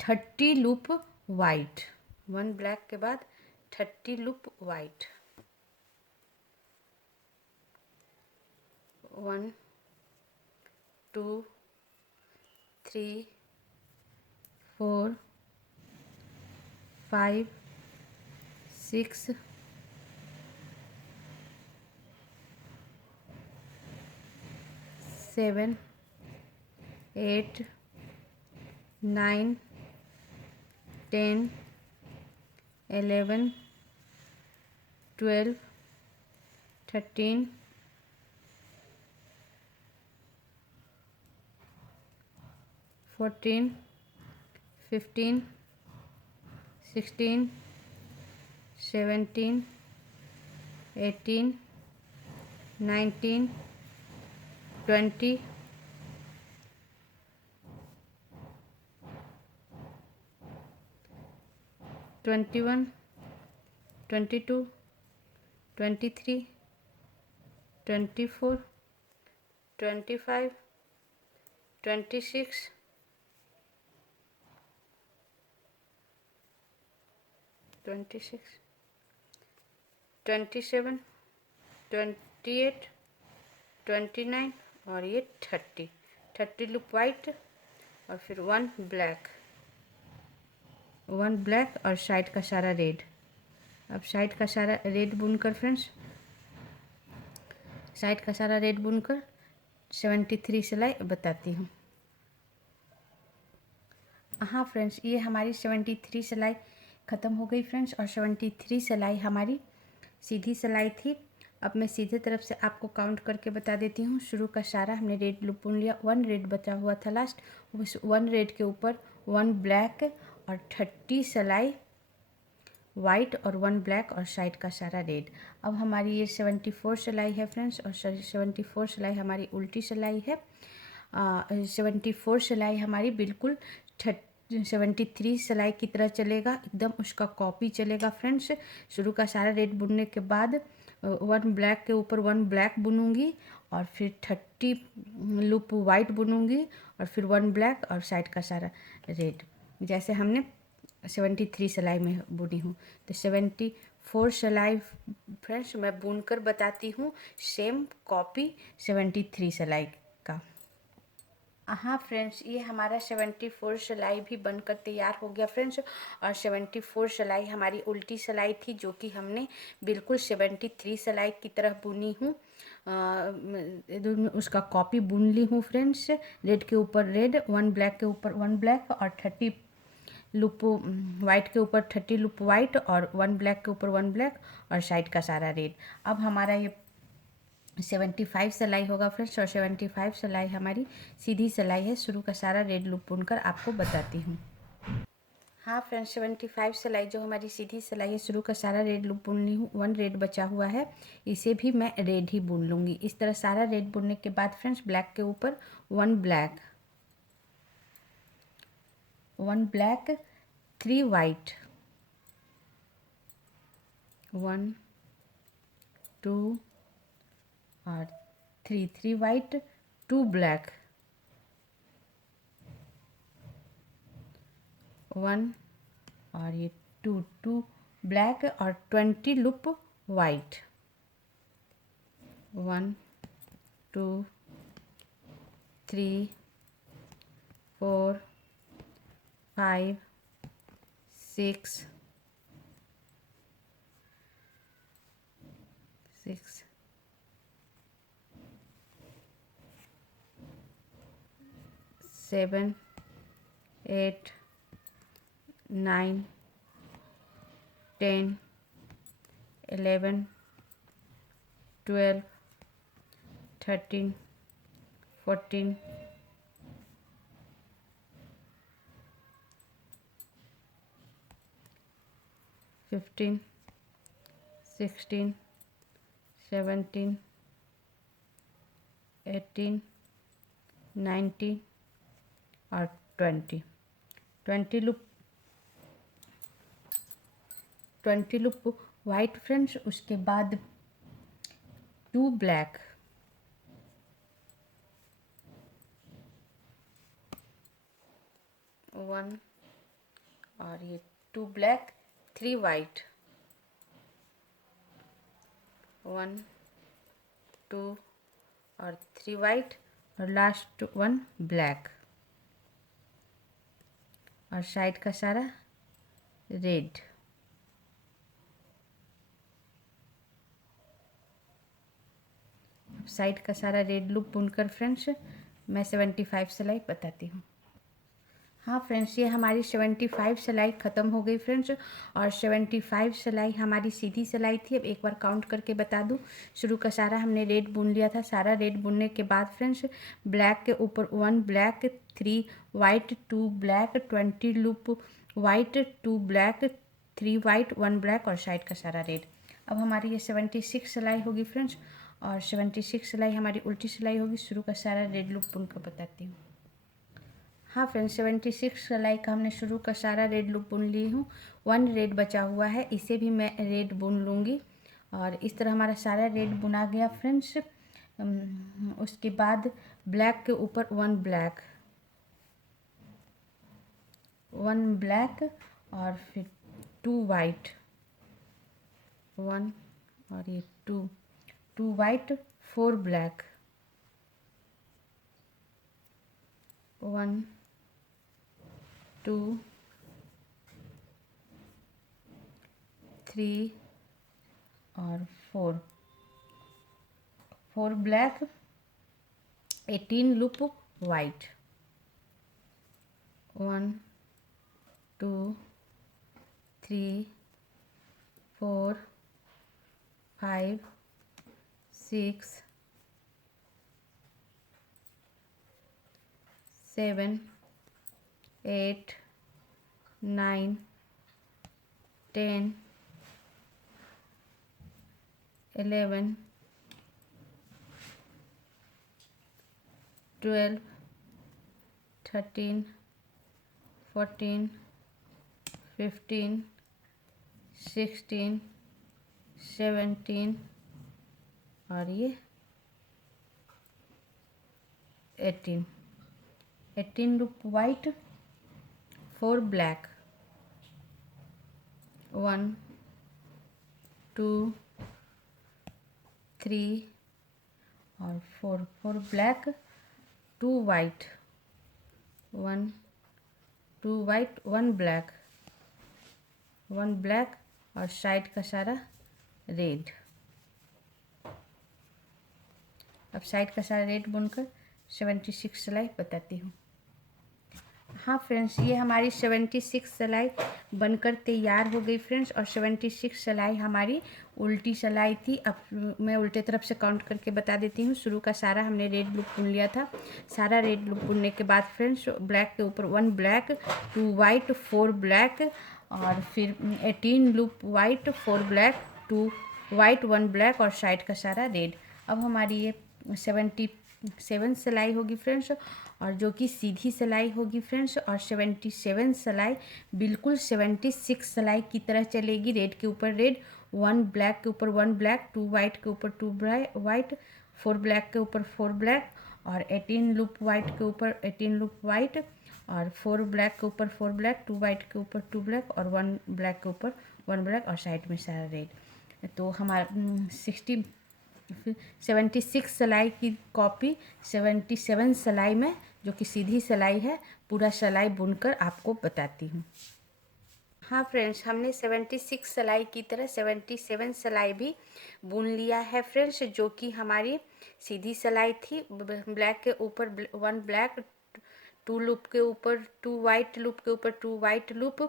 30 लूप वाइट। 1 ब्लैक के बाद 30 लूप वाइट। 1 2 3 4 5 6 7 8 9 10 11 12 13 14 15 16 17 18 19 20 21 22 23 24 25 26 26 27 28 29 और ये 30 लूप वाइट और फिर 1 ब्लैक, 1 ब्लैक और साइड का सारा रेड। अब साइड का सारा रेड बुनकर फ्रेंड्स, साइड का सारा रेड बुनकर 73 सिलाई बताती हूँ। हाँ फ्रेंड्स, ये हमारी 73 सिलाई ख़त्म हो गई फ्रेंड्स, और 73 सिलाई हमारी सीधी सिलाई थी। अब मैं सीधे तरफ से आपको काउंट करके बता देती हूँ। शुरू का सारा हमने रेड लूप बुन लिया, 1 रेड बचा हुआ था लास्ट, उस 1 रेड के ऊपर 1 ब्लैक और 30 सिलाई वाइट और 1 ब्लैक और साइड का सारा रेड। अब हमारी ये 74 सिलाई है फ्रेंड्स, और 74 सिलाई हमारी उल्टी सिलाई है। 74 सिलाई हमारी बिल्कुल 73 सिलाई की तरह चलेगा, एकदम उसका कॉपी चलेगा फ्रेंड्स। शुरू का सारा रेड बुनने के बाद 1 ब्लैक के ऊपर 1 ब्लैक बुनूंगी, और फिर 30 लूप वाइट बुनूंगी, और फिर 1 ब्लैक और साइड का सारा रेड, जैसे हमने 73 सिलाई में बुनी हूँ। तो 74 सिलाई फ्रेंड्स मैं बुनकर बताती हूँ, सेम कॉपी 73 सिलाई का। हाँ फ्रेंड्स, ये हमारा 74 सिलाई भी बनकर तैयार हो गया फ्रेंड्स, और 74 सिलाई हमारी उल्टी सिलाई थी, जो कि हमने बिल्कुल 73 सिलाई की तरह बुनी हूँ। उसका कॉपी बुन ली हूँ फ्रेंड्स। रेड के ऊपर रेड, 1 ब्लैक के ऊपर 1 ब्लैक और 30 लूप वाइट के ऊपर 30 लूप वाइट और 1 ब्लैक के ऊपर 1 ब्लैक और साइड का सारा रेड। अब हमारा ये 75 सिलाई होगा फ्रेंड्स, और 75 सिलाई हमारी सीधी सिलाई है। शुरू का सारा रेड लूप बुनकर आपको बताती हूँ। हाँ फ्रेंड्स, 75 सिलाई जो हमारी सीधी सिलाई है, शुरू का सारा रेड लूप बुन ली हूँ। 1 रेड बचा हुआ है, इसे भी मैं रेड ही बुन लूँगी। इस तरह सारा रेड बुनने के बाद फ्रेंड्स ब्लैक के ऊपर 1 ब्लैक, 1 ब्लैक 3 वाइट, 1 2 और 3 वाइट 2 ब्लैक, 1 और ये 2 ब्लैक और 20 लूप वाइट, 1 2 3 4 5 6 7 8 9 10 11 12 13 14 15 16 17 18 19 और 20 लूप वाइट फ्रेंड्स। उसके बाद 2 ब्लैक, 1 और ये 2 ब्लैक 3 वाइट, 1 2 और 3 वाइट और लास्ट 1 ब्लैक और साइड का सारा रेड। साइड का सारा रेड लूप बुनकर फ्रेंड्स मैं 75 सिलाई बताती हूँ। हाँ फ्रेंड्स, ये हमारी 75 सिलाई ख़त्म हो गई फ्रेंड्स। और 75 सिलाई हमारी सीधी सिलाई थी। अब एक बार काउंट करके बता दूँ। शुरू का सारा हमने रेड बुन लिया था। सारा रेड बुनने के बाद फ्रेंड्स ब्लैक के ऊपर 1 black, 3 white, 2 black, 20 loop white, 2 black, 3 white, 1 black और साइड का सारा रेड। अब हमारी ये 76 सिलाई होगी फ्रेंड्स। और 76 सिलाई हमारी उल्टी सिलाई होगी। शुरू का सारा रेड लूप बुनकर बताती हूँ। हाँ फ्रेंड्स, 76 सिलाई का हमने शुरू का सारा रेड लूप बुन ली हूँ। 1 रेड बचा हुआ है, इसे भी मैं रेड बुन लूँगी। और इस तरह हमारा सारा रेड बुना गया फ्रेंड्स। उसके बाद ब्लैक के ऊपर 1 ब्लैक, 1 ब्लैक और फिर 2 वाइट, 1 और ये 2 वाइट, 4 ब्लैक, 1 2 3 और 4 ब्लैक, 18 लूप वाइट, 1 2 3 4 5 6 7 8 9 10 11 12 13 14 15 16 17 और ये 18 लूप वाइट, 4 ब्लैक, 1 2 3 और 4 black, 2 white, 1 2 white, 1 black, 1 black और साइड का सारा रेड। अब साइड का सारा रेड बुनकर 76 सिलाई बताती हूँ। हाँ फ्रेंड्स, ये हमारी 76 सिलाई बनकर तैयार हो गई फ्रेंड्स। और 76 सिलाई हमारी उल्टी सिलाई थी। अब मैं उल्टे तरफ से काउंट करके बता देती हूँ। शुरू का सारा हमने रेड लूप बुन लिया था। सारा रेड लूप बुनने के बाद फ्रेंड्स ब्लैक के ऊपर 1 ब्लैक, 2 वाइट, 4 ब्लैक और फिर 18 loop white, 4 black, 2 white, 1 black और साइड का सारा रेड। अब हमारी ये 77 सिलाई होगी फ्रेंड्स, और जो कि सीधी सिलाई होगी फ्रेंड्स। और 77 सिलाई बिल्कुल 76 सिलाई की तरह चलेगी। रेड के ऊपर रेड, 1 ब्लैक के ऊपर 1 ब्लैक, 2 वाइट के ऊपर 2 वाइट, 4 ब्लैक के ऊपर 4 ब्लैक और 18 लूप वाइट के ऊपर 18 लूप वाइट और 4 ब्लैक के ऊपर 4 ब्लैक, 2 वाइट के ऊपर 2 ब्लैक और 1 ब्लैक के ऊपर 1 ब्लैक और साइड में सारा रेड। तो हमारा 76 सिलाई की कॉपी 77 सिलाई में, जो कि सीधी सिलाई है, पूरा सिलाई बुनकर आपको बताती हूँ। हाँ फ्रेंड्स, हमने 76 सिलाई की तरह 77 सिलाई भी बुन लिया है फ्रेंड्स, जो कि हमारी सीधी सिलाई थी। ब्लैक के ऊपर 1 ब्लैक, 2 लूप के ऊपर 2 वाइट लूप के ऊपर 2 वाइट लूप,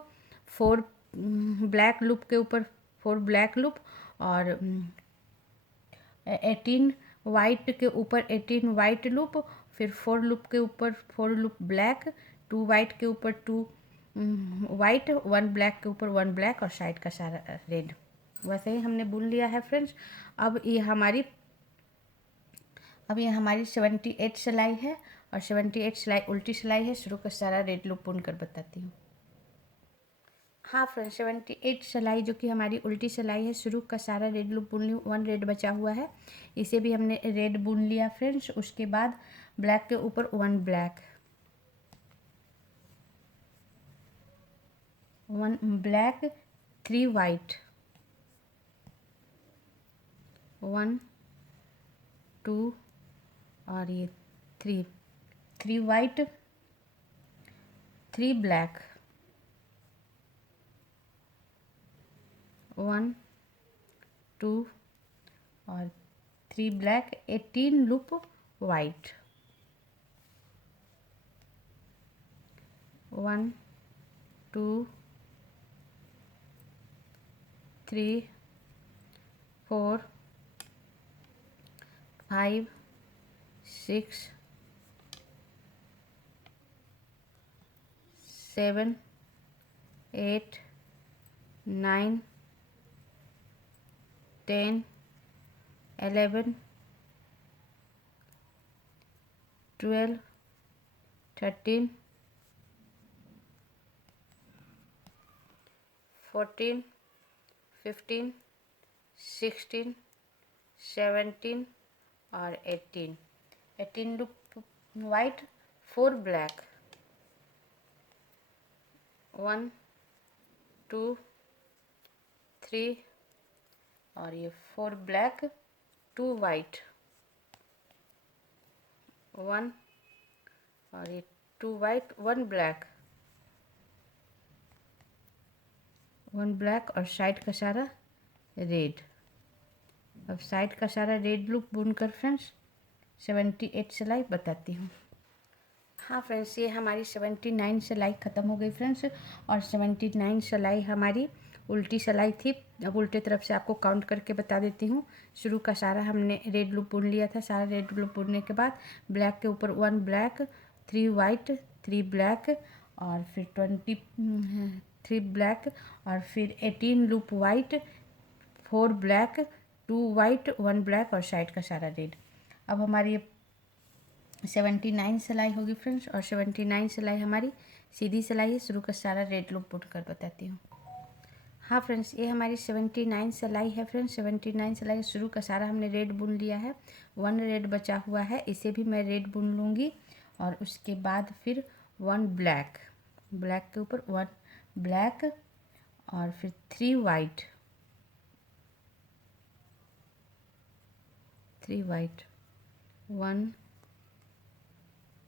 4 ब्लैक लूप के ऊपर 4 ब्लैक लूप और 18 वाइट के ऊपर 18 वाइट लूप, फिर 4 लूप के ऊपर 4 लूप ब्लैक, 2 वाइट के ऊपर 2 वाइट, 1 ब्लैक के ऊपर 1 ब्लैक और साइड का सारा रेड। वैसे ही हमने बुन लिया है फ्रेंड्स। अब ये हमारी 78 सिलाई है और 78 सिलाई उल्टी सिलाई है। शुरू का सारा रेड लूप बुन कर बताती हूँ। हाँ फ्रेंड्स, 78 सिलाई जो कि हमारी उल्टी सिलाई है। शुरू का सारा रेड लूप बुन ली, 1 रेड बचा हुआ है, इसे भी हमने रेड बुन लिया फ्रेंड्स। उसके बाद ब्लैक के ऊपर 1 ब्लैक, 1 ब्लैक, 3 वाइट, 1 2 और ये 3 3 वाइट 3 ब्लैक, 1 2 और 3 ब्लैक, 18 लूप वाइट, 1 2 3 4 5 6 7 8 9 10 11 12 13 14 15 16 17 और 18 लूप वाइट, 4 ब्लैक, 1 2 3 और ये 4 ब्लैक 2 वाइट, 1 और ये 2 वाइट 1 ब्लैक, 1 ब्लैक और साइड का सारा रेड। अब साइड का सारा रेड लूप बुनकर फ्रेंड्स 78 सिलाई बताती हूँ। हाँ फ्रेंड्स, ये हमारी 79 सिलाई ख़त्म हो गई फ्रेंड्स। और 79 सिलाई हमारी उल्टी सिलाई थी। अब उल्टे तरफ से आपको काउंट करके बता देती हूँ। शुरू का सारा हमने रेड लूप बुन लिया था। सारा रेड लूप बुनने के बाद ब्लैक के ऊपर 1 ब्लैक 3 वाइट 3 ब्लैक और फिर 23 ब्लैक और फिर 18 loop white 4 black 2 white 1 black और साइड का सारा रेड। अब हमारी 79 सिलाई होगी फ्रेंड्स। और 79 सिलाई हमारी सीधी सिलाई है। शुरू का सारा रेड लूप बुन कर बताती हूँ। हाँ फ्रेंड्स, ये हमारी 79 सिलाई है फ्रेंड्स। 79 सिलाई शुरू का सारा हमने रेड बुन लिया है। 1 रेड बचा हुआ है, इसे भी मैं रेड बुन लूँगी। और उसके बाद फिर 1 ब्लैक, ब्लैक के ऊपर 1 ब्लैक और फिर 3 वाइट 1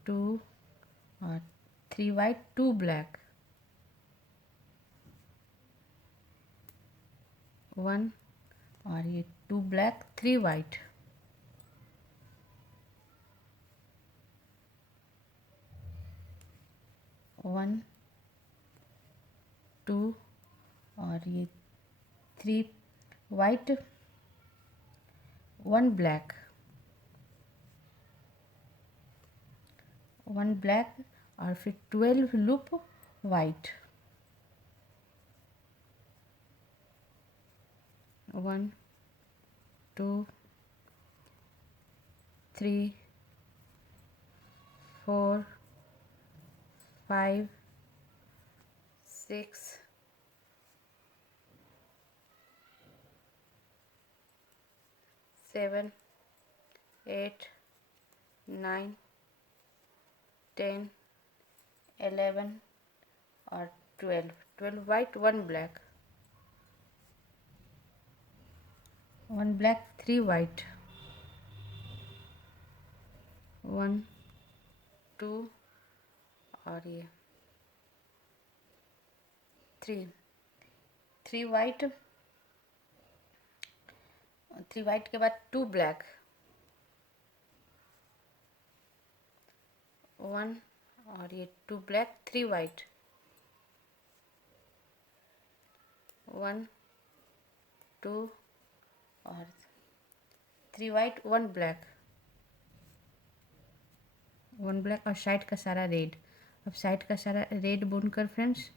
2 और 3 वाइट 2 ब्लैक 1 और ये 2 ब्लैक 3 वाइट 1 2 और ये 3 वाइट 1 ब्लैक 1 ब्लैक और फिर 12 लूप वाइट 1 2 3 4 5 6 7 8 9 10 11 और 12 वाइट 1 ब्लैक 1 ब्लैक 3 वाइट 1 2 और ये 3 वाइट 3 वाइट के बाद 2 ब्लैक 1 और ये 2 ब्लैक 3 वाइट 1 2 और 3 वाइट 1 ब्लैक 1 ब्लैक और साइड का सारा रेड। अब साइड का सारा रेड बुनकर फ्रेंड्स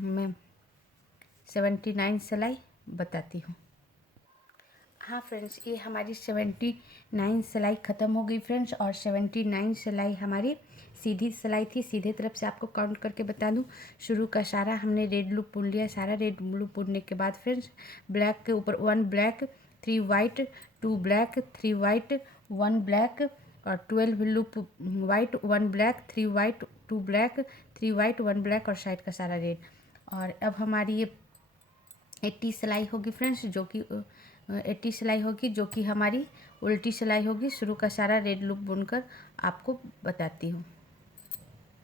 मैं 79 सिलाई बताती हूँ। हाँ फ्रेंड्स, ये हमारी 79 सिलाई ख़त्म हो गई फ्रेंड्स। और 79 सिलाई हमारी सीधी सिलाई थी। सीधे तरफ से आपको काउंट करके बता दूँ। शुरू का सारा हमने रेड लूप बुन लिया। सारा रेड लूप बुनने के बाद फ्रेंड्स ब्लैक के ऊपर 1 black 3 white 2 black 3 white 1 black और 12 loop white 1 black 3 white 2 black 3 white 1 black और साइड का सारा रेड। और अब हमारी ये 80 सिलाई होगी फ्रेंड्स, जो कि 80 सिलाई होगी, जो कि हमारी उल्टी सिलाई होगी। शुरू का सारा रेड लूप बुनकर आपको बताती हूँ।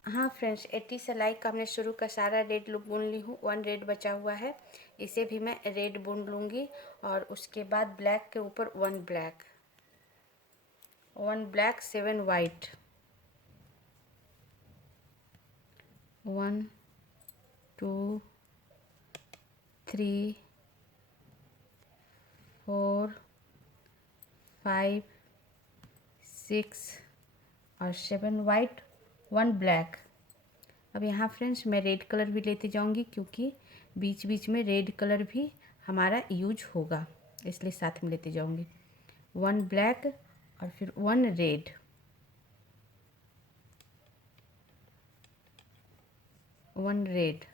हाँ फ्रेंड्स, 80 सिलाई का हमने शुरू का सारा रेड लूप बुन ली हूँ। 1 रेड बचा हुआ है, इसे भी मैं रेड बुन लूँगी। और उसके बाद ब्लैक के ऊपर 1 ब्लैक, 1 ब्लैक 7 वाइट, 1 2 3 4 5 6 और 7 वाइट, 1 ब्लैक। अब यहाँ फ्रेंड्स मैं रेड कलर भी लेते जाऊँगी, क्योंकि बीच बीच में रेड कलर भी हमारा यूज होगा, इसलिए साथ में लेते जाऊँगी। 1 ब्लैक और फिर 1 red, 1 red,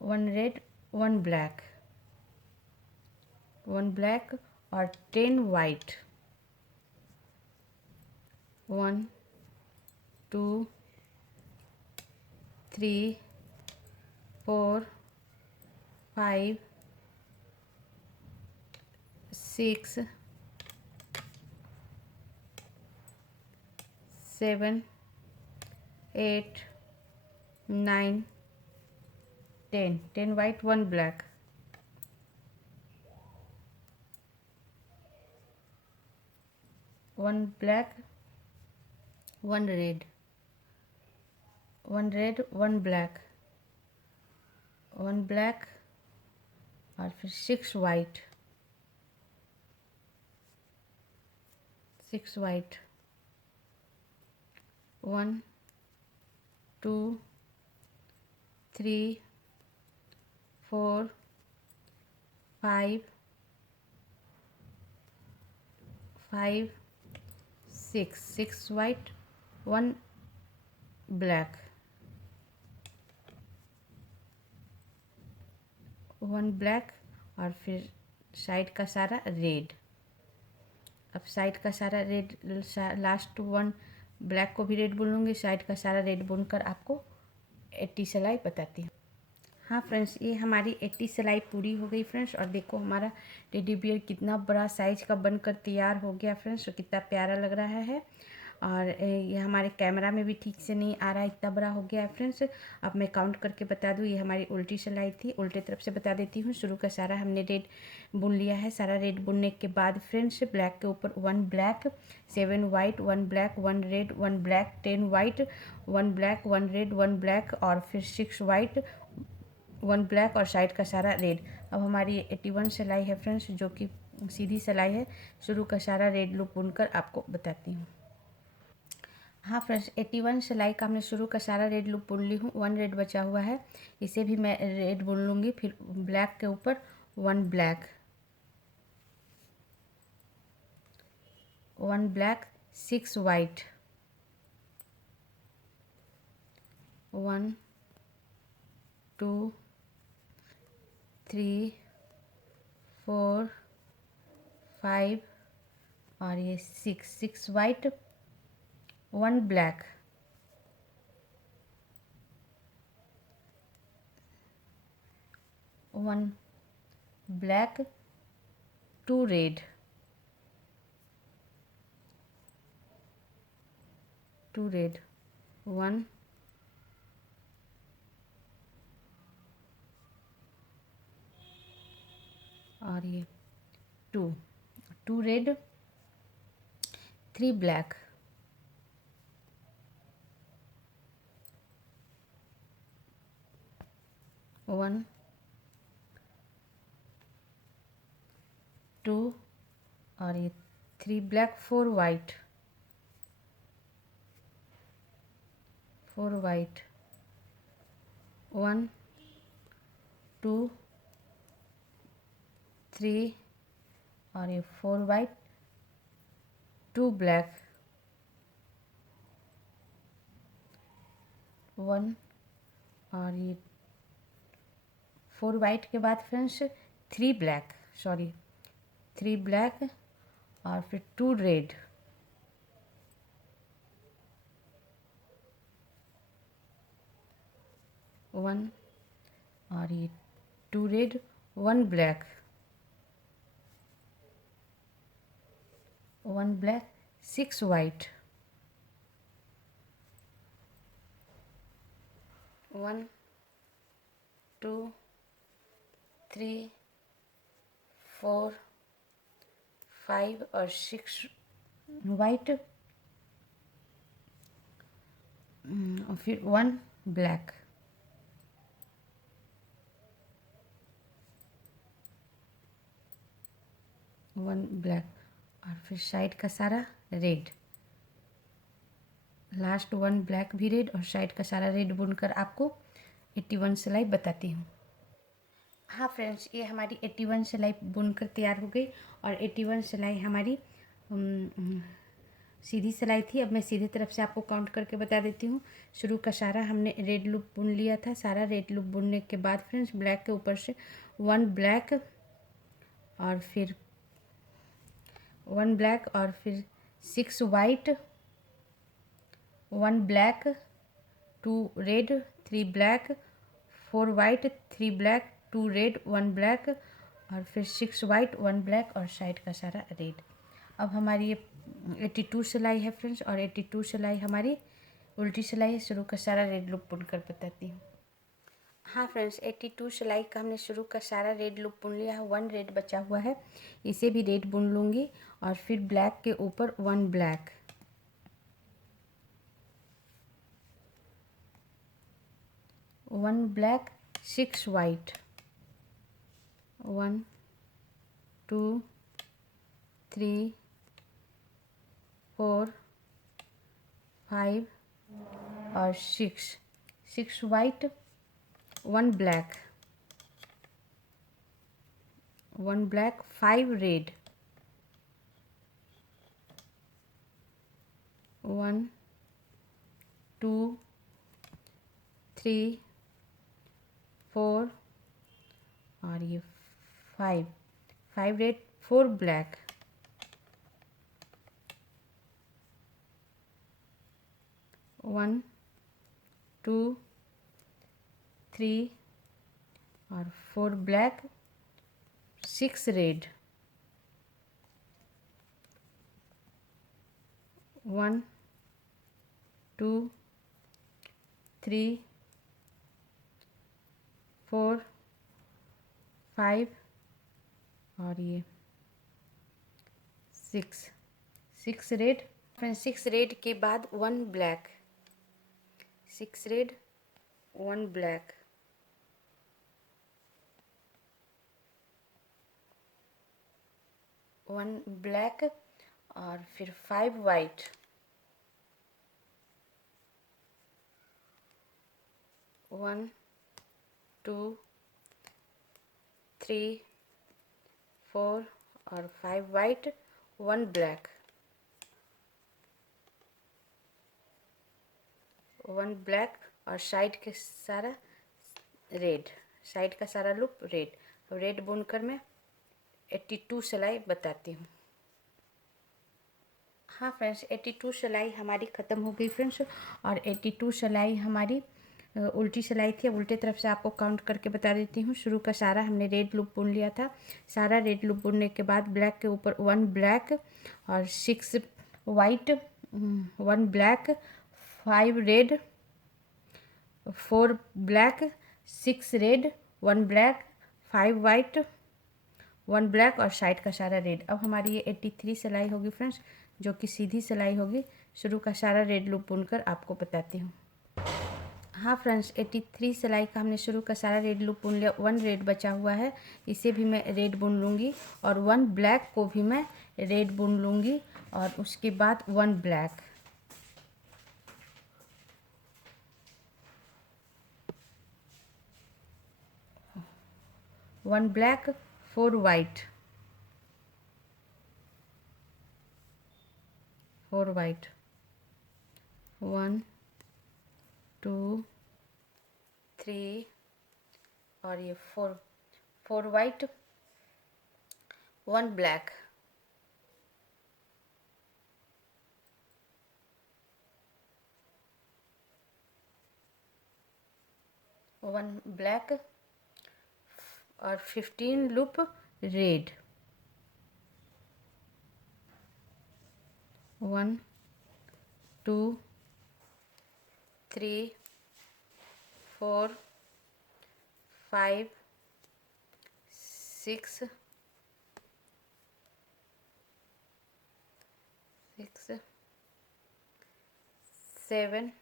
1 red, 1 black, 1 black और 10 white. 1 2 3 4 5 6 7 8 9 10, 10 white, 1 black, 1 black, 1 red, 1 red, 1 black, 1 black और फिर 6 white, 6 white, 1 2 3 4 5 5 6, 6 white, 1 black, 1 black और फिर साइड का सारा रेड। अब साइड का सारा रेड, लास्ट 1 ब्लैक को भी रेड बुन लूँगी। साइड का सारा रेड बुनकर आपको 80 सिलाई बताती हूँ। हाँ फ्रेंड्स, ये हमारी 80 सिलाई पूरी हो गई फ्रेंड्स। और देखो हमारा टेडी बियर कितना बड़ा साइज का बनकर तैयार हो गया फ्रेंड्स, और कितना प्यारा लग रहा है। और ये हमारे कैमरा में भी ठीक से नहीं आ रहा है, इतना बड़ा हो गया है फ्रेंड्स। अब मैं काउंट करके बता दूँ, ये हमारी उल्टी सिलाई थी। उल्टे तरफ से बता देती हूँ। शुरू का सारा हमने रेड बुन लिया है। सारा रेड बुनने के बाद फ्रेंड्स ब्लैक के ऊपर 1 black, 7 white, 1 black, 1 red, 1 black, 10 white, 1 black, 1 red, 1 black और फिर 6 वाइट, 1 ब्लैक और साइड का सारा रेड। अब हमारी 81 सिलाई है फ्रेंड्स, जो कि सीधी सिलाई है। शुरू का सारा रेड लूप बुनकर आपको बताती हूँ। हाँ फ्रेंड्स, 81 सिलाई का हमने शुरू का सारा रेड लूप बुन ली हूँ। 1 रेड बचा हुआ है, इसे भी मैं रेड बुन लूँगी। फिर ब्लैक के ऊपर 1 ब्लैक, 1 ब्लैक, 6 वाइट, 1 2 3 4 5 और ये 6 white, 1 black, 1 black, 2 red, 2 red, 1 और ये 2 रेड, 3 ब्लैक, 1 2 और ये 3 ब्लैक, 4 वाइट, 4 वाइट, 1 2 3 और ये 4 वाइट, 2 ब्लैक, 1 और ये 4 वाइट के बाद फ्रेंड्स 3 ब्लैक, सॉरी 3 ब्लैक और फिर 2 रेड, 1 और ये 2 रेड, 1 ब्लैक, 1 black, 6 white, 1 2 3 4 5 और 6 वाइट, और फिर 1 ब्लैक, 1 ब्लैक, और फिर साइड का सारा रेड, लास्ट 1 ब्लैक भी रेड और साइड का सारा रेड बुनकर आपको 81 सिलाई बताती हूँ। हाँ फ्रेंड्स, ये हमारी 81 सिलाई बुनकर तैयार हो गई और 81 सिलाई हमारी सीधी सिलाई थी। अब मैं सीधी तरफ से आपको काउंट करके बता देती हूँ। शुरू का सारा हमने रेड लूप बुन लिया था। सारा रेड लूप बुनने के बाद फ्रेंड्स ब्लैक के ऊपर से 1 ब्लैक और फिर 1 ब्लैक और फिर 6 white, 1 black, 2 red, 3 black, 4 white, 3 black, 2 red, 1 black और फिर 6 वाइट, 1 ब्लैक और साइड का सारा रेड। अब हमारी ये 82 सिलाई है फ्रेंड्स और 82 सिलाई हमारी उल्टी सिलाई है। शुरू का सारा रेड लूप बुनकर बताती हूँ। हाँ फ्रेंड्स, 82 सिलाई का हमने शुरू का सारा रेड लूप बुन लिया है। 1 रेड बचा हुआ है, इसे भी रेड बुन लूँगी और फिर ब्लैक के ऊपर 1 ब्लैक, 1 ब्लैक, 6 वाइट, 1 2 3 4 5 और 6 वाइट, 1 ब्लैक, 1 ब्लैक, 5 रेड, 1 2 3 4 और ये 5 रेड, 4 ब्लैक, 1 2 3 और 4 ब्लैक, 6 रेड, 1 2 3 4 5 और ये 6 रेड। फिर 6 रेड के बाद 1 ब्लैक, 6 रेड, 1 ब्लैक, 1 ब्लैक और फिर 5 वाइट, 1 2 3 4 और 5 वाइट, 1 ब्लैक, 1 ब्लैक और साइड के सारा रेड, साइड का सारा लूप रेड। अब रेड बुनकर मैं 82 सिलाई बताती हूँ। हाँ फ्रेंड्स, 82 सिलाई हमारी ख़त्म हो गई फ्रेंड्स और 82 सिलाई हमारी उल्टी सिलाई थी। अब उल्टे तरफ से आपको काउंट करके बता देती हूँ। शुरू का सारा हमने रेड लूप बुन लिया था। सारा रेड लूप बुनने के बाद ब्लैक के ऊपर 1 ब्लैक और 6 white, 1 black, 5 red, 4 black, 6 red, 1 black, 5 white, 1 black और साइड का सारा रेड। अब हमारी ये 83 सिलाई होगी फ्रेंड्स, जो कि सीधी सिलाई होगी। शुरू का सारा रेड लूप बुनकर आपको बताती हूँ। हाँ फ्रेंड्स, 83 सिलाई का हमने शुरू का सारा रेड लूप बुन लिया। 1 रेड बचा हुआ है, इसे भी मैं रेड बुन लूँगी और 1 ब्लैक को भी मैं रेड बुन लूँगी और उसके बाद 1 ब्लैक, 1 ब्लैक, 4 वाइट, 4 वाइट, 1 2 3 और ये 4 वाइट, 1 ब्लैक, 1 ब्लैक और 15 लूप रेड, 1 2 3 4 5 6 7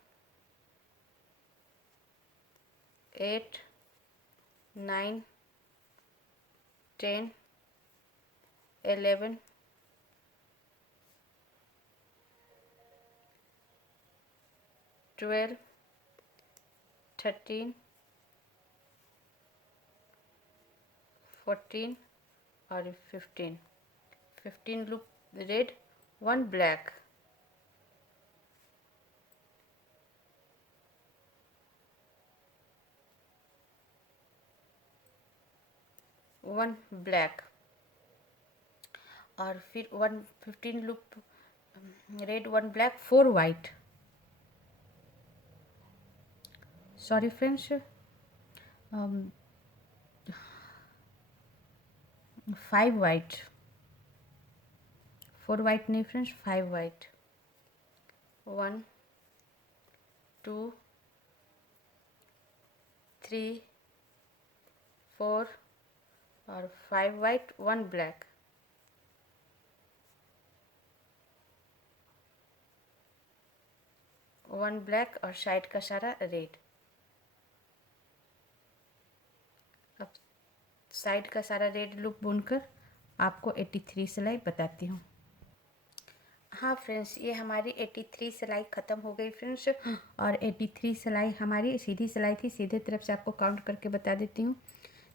8 9 10 11 12 13 14 और 15 लूप रेड, 1 ब्लैक, 1 ब्लैक, और फिर 15 loop red, 1 black, 4 white, sorry friends, 5 white, 4 white नहीं फ्रेंड्स, 5 वाइट, 1 2 3 4 और 5 वाइट, 1 ब्लैक, 1 ब्लैक और साइड का सारा रेड। अब साइड का सारा रेड लूप बुनकर आपको 83 सिलाई बताती हूँ। हाँ फ्रेंड्स, ये हमारी 83 सिलाई ख़त्म हो गई फ्रेंड्स, और 83 सिलाई हमारी सीधी सिलाई थी। सीधे तरफ से आपको काउंट करके बता देती हूँ।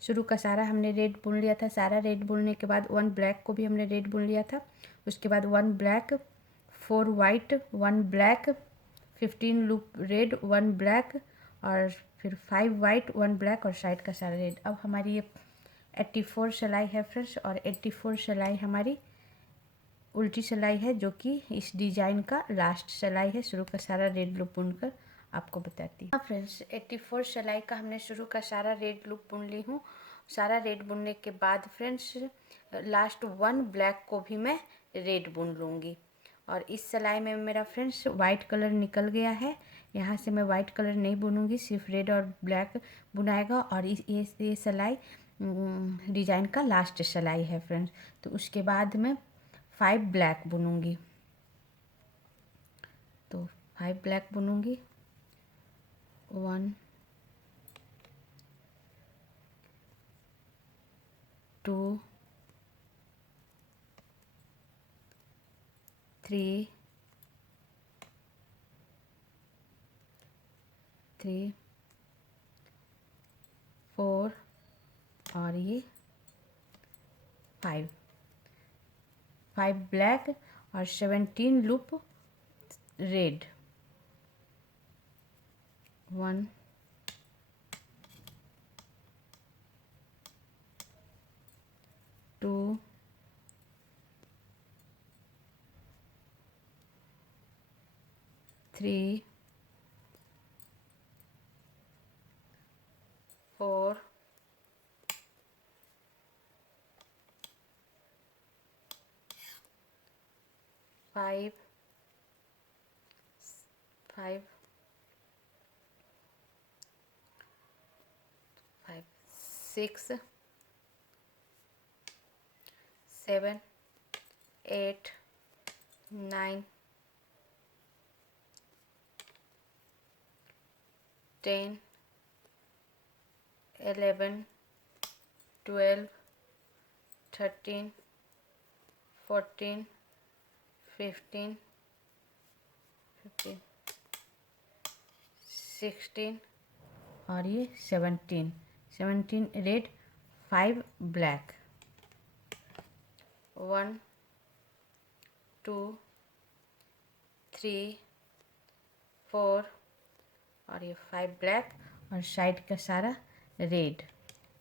शुरू का सारा हमने रेड बुन लिया था। सारा रेड बुनने के बाद 1 ब्लैक को भी हमने रेड बुन लिया था। उसके बाद 1 black, 4 white, 1 black, 15 loop red, 1 black, और फिर 5 वाइट, 1 ब्लैक और साइड का सारा रेड। अब हमारी ये 84 सिलाई है फ्रेंड्स, और 84 सिलाई हमारी उल्टी सिलाई है, जो कि इस डिजाइन का लास्ट सिलाई है। शुरू का सारा रेड लूप बुनकर आपको बताती हूँ। हाँ फ्रेंड्स, 84 सिलाई का हमने शुरू का सारा रेड लूप बुन ली हूँ। सारा रेड बुनने के बाद फ्रेंड्स लास्ट 1 ब्लैक को भी मैं रेड बुन लूँगी। और इस सिलाई में मेरा फ्रेंड्स वाइट कलर निकल गया है। यहाँ से मैं वाइट कलर नहीं बुनूंगी, सिर्फ रेड और ब्लैक बुनाएगा। और ये सिलाई डिजाइन का लास्ट सिलाई है फ्रेंड्स। तो उसके बाद मैं 5 ब्लैक बुनूंगी। तो 5 ब्लैक बुनूंगी, 1 2 3 4 और ये 5 ब्लैक और 17 लूप रेड, 1 2 3 4 5 5 5 6 7 8 9 10 11 12 13 14 15 16 और ये 17 रेड, 5 ब्लैक, 1 2 3 4 और ये 5 ब्लैक और साइड का सारा रेड।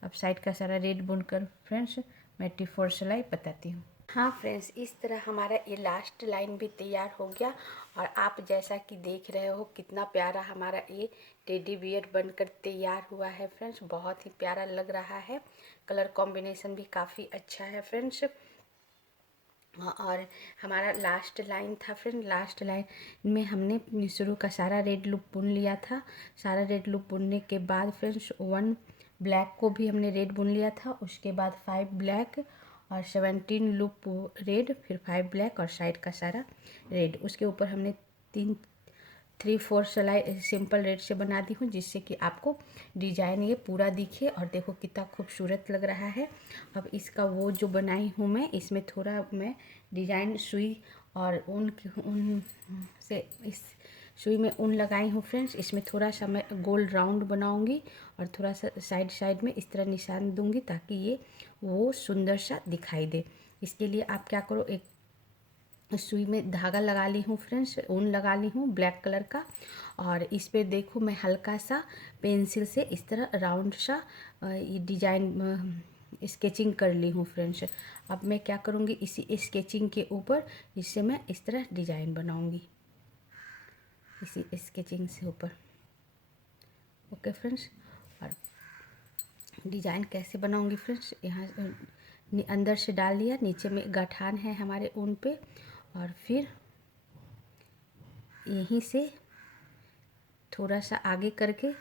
अब साइड का सारा रेड बुनकर फ्रेंड्स मैं 84 सिलाई बताती हूँ। हाँ फ्रेंड्स, इस तरह हमारा ये लास्ट लाइन भी तैयार हो गया। और आप जैसा कि देख रहे हो कितना प्यारा हमारा ये टेडी बियर बनकर तैयार हुआ है फ्रेंड्स। बहुत ही प्यारा लग रहा है। कलर कॉम्बिनेशन भी काफ़ी अच्छा है फ्रेंड्स। हाँ, और हमारा लास्ट लाइन था फ्रेंड, लास्ट लाइन में हमने शुरू का सारा रेड लूप बुन लिया था। सारा रेड लूप बुनने के बाद फ्रेंड्स 1 ब्लैक को भी हमने रेड बुन लिया था। उसके बाद 5 ब्लैक और 17 लूप रेड, फिर 5 ब्लैक और साइड का सारा रेड। उसके ऊपर हमने 3-4 सिलाई सिंपल रेड से बना दी हूँ, जिससे कि आपको डिजाइन ये पूरा दिखे और देखो कितना खूबसूरत लग रहा है। अब इसका वो जो बनाई हूँ मैं, इसमें थोड़ा मैं डिजाइन सुई और ऊन से इस सुई में ऊन लगाई हूँ फ्रेंड्स। इसमें थोड़ा सा मैं गोल राउंड बनाऊंगी और थोड़ा सा साइड साइड में इस तरह निशान दूंगी, ताकि ये वो सुंदर सा दिखाई दे। इसके लिए आप क्या करो, एक सुई में धागा लगा ली हूँ फ्रेंड्स, ऊन लगा ली हूँ ब्लैक कलर का, और इस पे देखो मैं हल्का सा पेंसिल से इस तरह राउंड सा ये डिजाइन स्केचिंग कर ली हूँ फ्रेंड्स। अब मैं क्या करूँगी, इसी स्केचिंग के ऊपर इससे मैं इस तरह डिजाइन बनाऊँगी, इसी स्केचिंग से ऊपर। ओके फ्रेंड्स, और डिजाइन कैसे बनाऊँगी फ्रेंड्स, यहाँ अंदर से डाल लिया, नीचे में गठान है हमारे ऊन पे, और फिर यहीं से थोड़ा सा आगे करके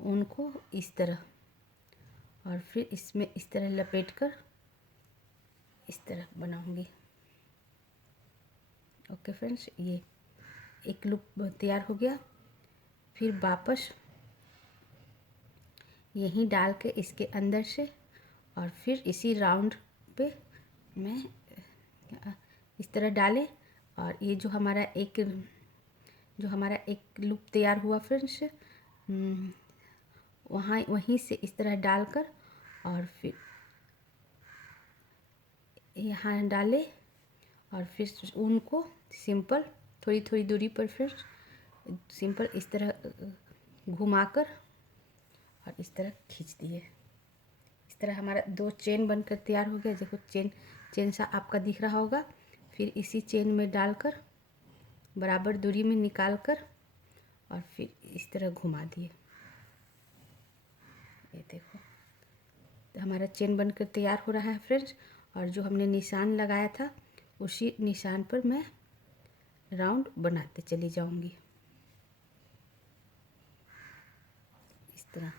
ऊन को इस तरह, और फिर इसमें इस तरह लपेट कर इस तरह बनाऊंगी। ओके फ्रेंड्स, ये एक लूप तैयार हो गया। फिर वापस यहीं डाल के इसके अंदर से, और फिर इसी राउंड पे मैं इस तरह डाले, और ये जो हमारा एक लूप तैयार हुआ फ्रेंड्स, वहाँ वहीं से इस तरह डालकर, और फिर यहाँ डाले, और फिर ऊन को सिंपल थोड़ी थोड़ी दूरी पर फिर सिंपल इस तरह घुमाकर और इस तरह खींच दिए। इस तरह हमारा 2 चेन बनकर तैयार हो गया। देखो चेन सा आपका दिख रहा होगा। फिर इसी चेन में डालकर बराबर दूरी में निकाल कर और फिर इस तरह घुमा दिए। ये देखो तो हमारा चेन बनकर तैयार हो रहा है फ्रेंड्स। और जो हमने निशान लगाया था उसी निशान पर मैं राउंड बनाते चली जाऊंगी, इस तरह।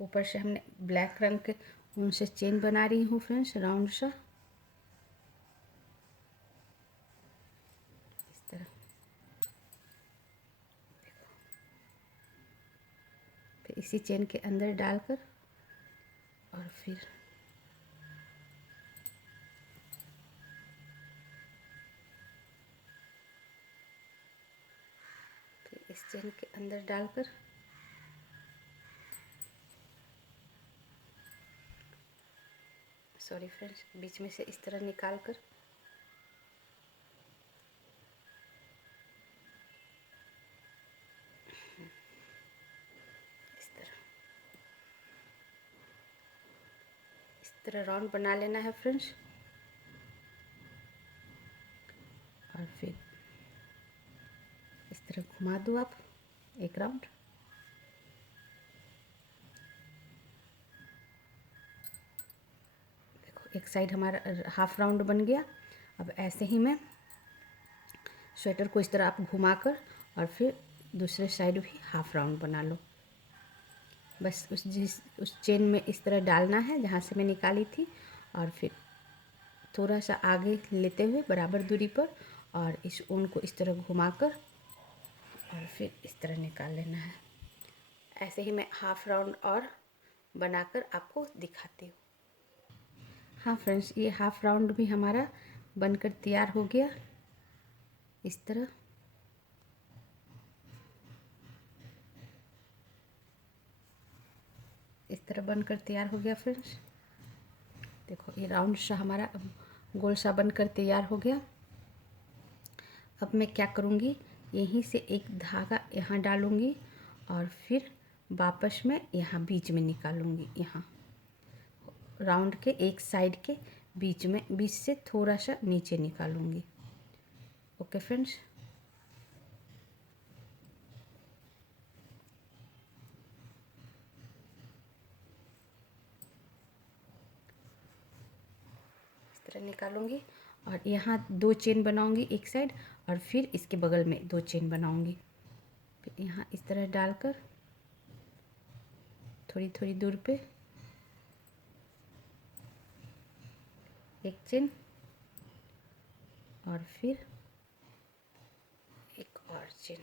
ऊपर से हमने ब्लैक रंग के ऊन से चेन बना रही हूँ फ्रेंड्स, राउंड सा, इस तरह। फिर इसी चेन के अंदर डालकर और फिर इस चेन के अंदर डालकर सॉरी फ्रेंड्स, बीच में से इस तरह निकाल कर इस तरह राउंड बना लेना है फ्रेंड्स। और फिर इस तरह घुमा दो आप एक राउंड। देखो एक साइड हमारा हाफ राउंड बन गया। अब ऐसे ही मैं स्वेटर को इस तरह आप घुमाकर और फिर दूसरे साइड भी हाफ राउंड बना लो। बस उस चेन में इस तरह डालना है जहाँ से मैं निकाली थी, और फिर थोड़ा सा आगे लेते हुए बराबर दूरी पर, और इस ऊन को इस तरह घुमाकर और फिर इस तरह निकाल लेना है। ऐसे ही मैं हाफ राउंड और बनाकर आपको दिखाती हूँ। हाँ फ्रेंड्स, ये हाफ राउंड भी हमारा बनकर तैयार हो गया। इस तरह बनकर तैयार हो गया फ्रेंड्स। देखो ये राउंड सा हमारा गोल सा बनकर तैयार हो गया। अब मैं क्या करूँगी, यहीं से एक धागा यहाँ डालूँगी और फिर वापस में यहाँ बीच में निकालूँगी, यहाँ राउंड के एक साइड के बीच से थोड़ा सा नीचे निकालूँगी। ओके फ्रेंड्स, इस तरह निकालूँगी और यहाँ 2 चेन बनाऊंगी एक साइड और फिर इसके बगल में 2 चेन बनाऊंगी। फिर यहाँ इस तरह डालकर थोड़ी थोड़ी दूर पे एक चेन और फिर एक और चेन,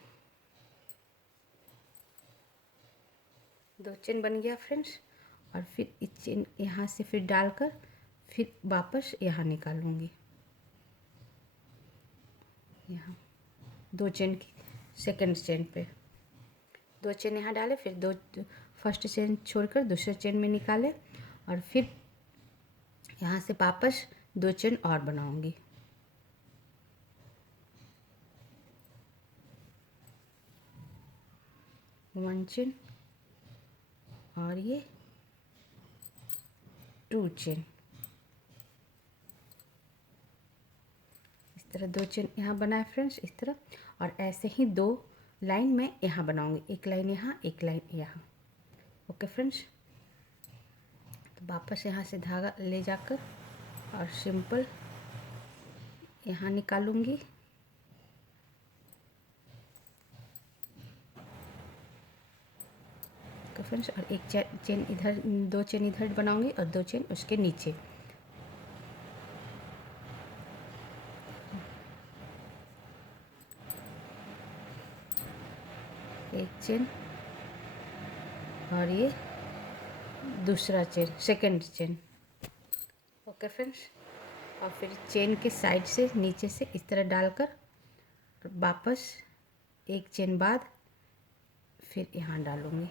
2 चेन बन गया फ्रेंड्स। और फिर इस चेन यहाँ से फिर डालकर फिर वापस यहाँ निकालूंगी। यहाँ 2 चेन की सेकंड चेन पे 2 चेन यहाँ डाले, फिर 2 फर्स्ट चेन छोड़कर दूसरे चेन में निकाले और फिर यहाँ से वापस 2 चेन और बनाऊंगी। वन चेन और ये 2 चेन, इस तरह 2 चेन यहाँ बनाए फ्रेंड्स, इस तरह। और ऐसे ही 2 लाइन में यहाँ बनाऊंगी, एक लाइन यहाँ एक लाइन यहाँ। ओके फ्रेंड्स, तो वापस यहाँ से धागा ले जाकर और सिंपल यहाँ निकालूंगी। ओके फ्रेंड्स, और एक चेन इधर, 2 चेन इधर बनाऊंगी और 2 चेन उसके नीचे। एक चेन और ये दूसरा chain, second chain. Okay friends, और फिर चेन के साइड से नीचे से इस तरह डालकर वापस एक चेन बाद फिर यहाँ डालूंगी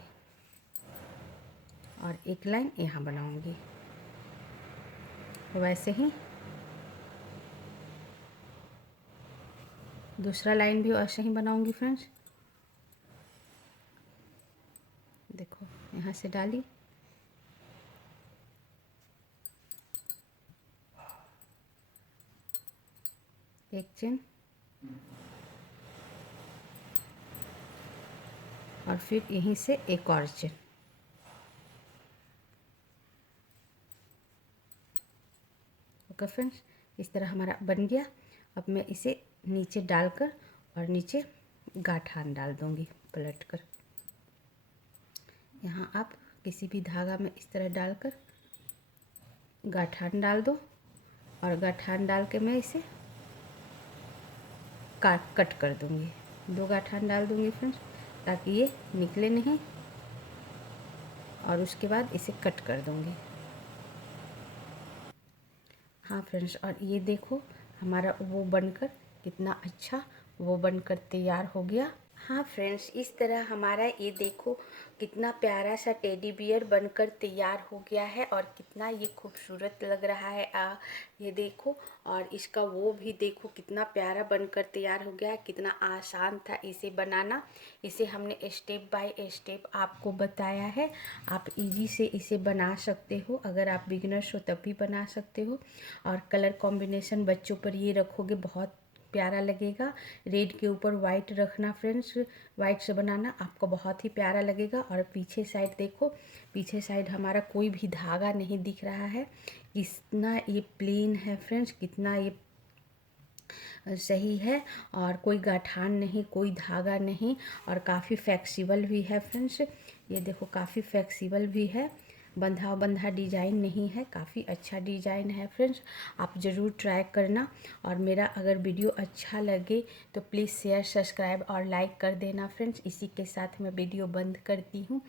और एक लाइन यहाँ बनाऊंगी। वैसे ही दूसरा लाइन भी ऐसे ही बनाऊंगी फ्रेंड्स। देखो यहाँ से डाली, एक चेन और फिर यहीं से एक और चेन। ओके फ्रेंड्स, इस तरह हमारा बन गया। अब मैं इसे नीचे डालकर और नीचे गाठान डाल दूंगी पलट कर। यहाँ आप किसी भी धागा में इस तरह डालकर गाठान डाल दो और गाठान डाल के मैं इसे कट कर दूंगी। 2 गाठान डाल दूंगी फ्रेंड्स, ताकि ये निकले नहीं, और उसके बाद इसे कट कर दूंगी। हाँ फ्रेंड्स, और ये देखो हमारा वो बनकर कितना अच्छा वो बनकर तैयार हो गया। हाँ फ्रेंड्स, इस तरह हमारा ये देखो कितना प्यारा सा टेडी बियर बनकर तैयार हो गया है और कितना ये खूबसूरत लग रहा है। ये देखो, और इसका वो भी देखो कितना प्यारा बनकर तैयार हो गया है। कितना आसान था इसे बनाना, इसे हमने स्टेप बाय स्टेप आपको बताया है। आप इजी से इसे बना सकते हो, अगर आप बिगिनर्स हो तब भी बना सकते हो। और कलर कॉम्बिनेशन बच्चों पर ये रखोगे बहुत प्यारा लगेगा। रेड के ऊपर वाइट रखना फ्रेंड्स, वाइट से बनाना, आपको बहुत ही प्यारा लगेगा। और पीछे साइड देखो, पीछे साइड हमारा कोई भी धागा नहीं दिख रहा है। कितना ये प्लेन है फ्रेंड्स, कितना ये सही है, और कोई गाठान नहीं, कोई धागा नहीं, और काफ़ी फ्लेक्सिबल भी है फ्रेंड्स। ये देखो काफ़ी फ्लेक्सिबल भी है, बंधा बंधा डिज़ाइन नहीं है, काफ़ी अच्छा डिज़ाइन है फ्रेंड्स। आप ज़रूर ट्राई करना। और मेरा अगर वीडियो अच्छा लगे तो प्लीज़ शेयर, सब्सक्राइब और लाइक कर देना फ्रेंड्स। इसी के साथ मैं वीडियो बंद करती हूँ।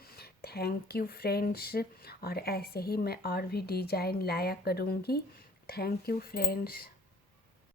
थैंक यू फ्रेंड्स, और ऐसे ही मैं और भी डिज़ाइन लाया करूँगी। Thank you friends.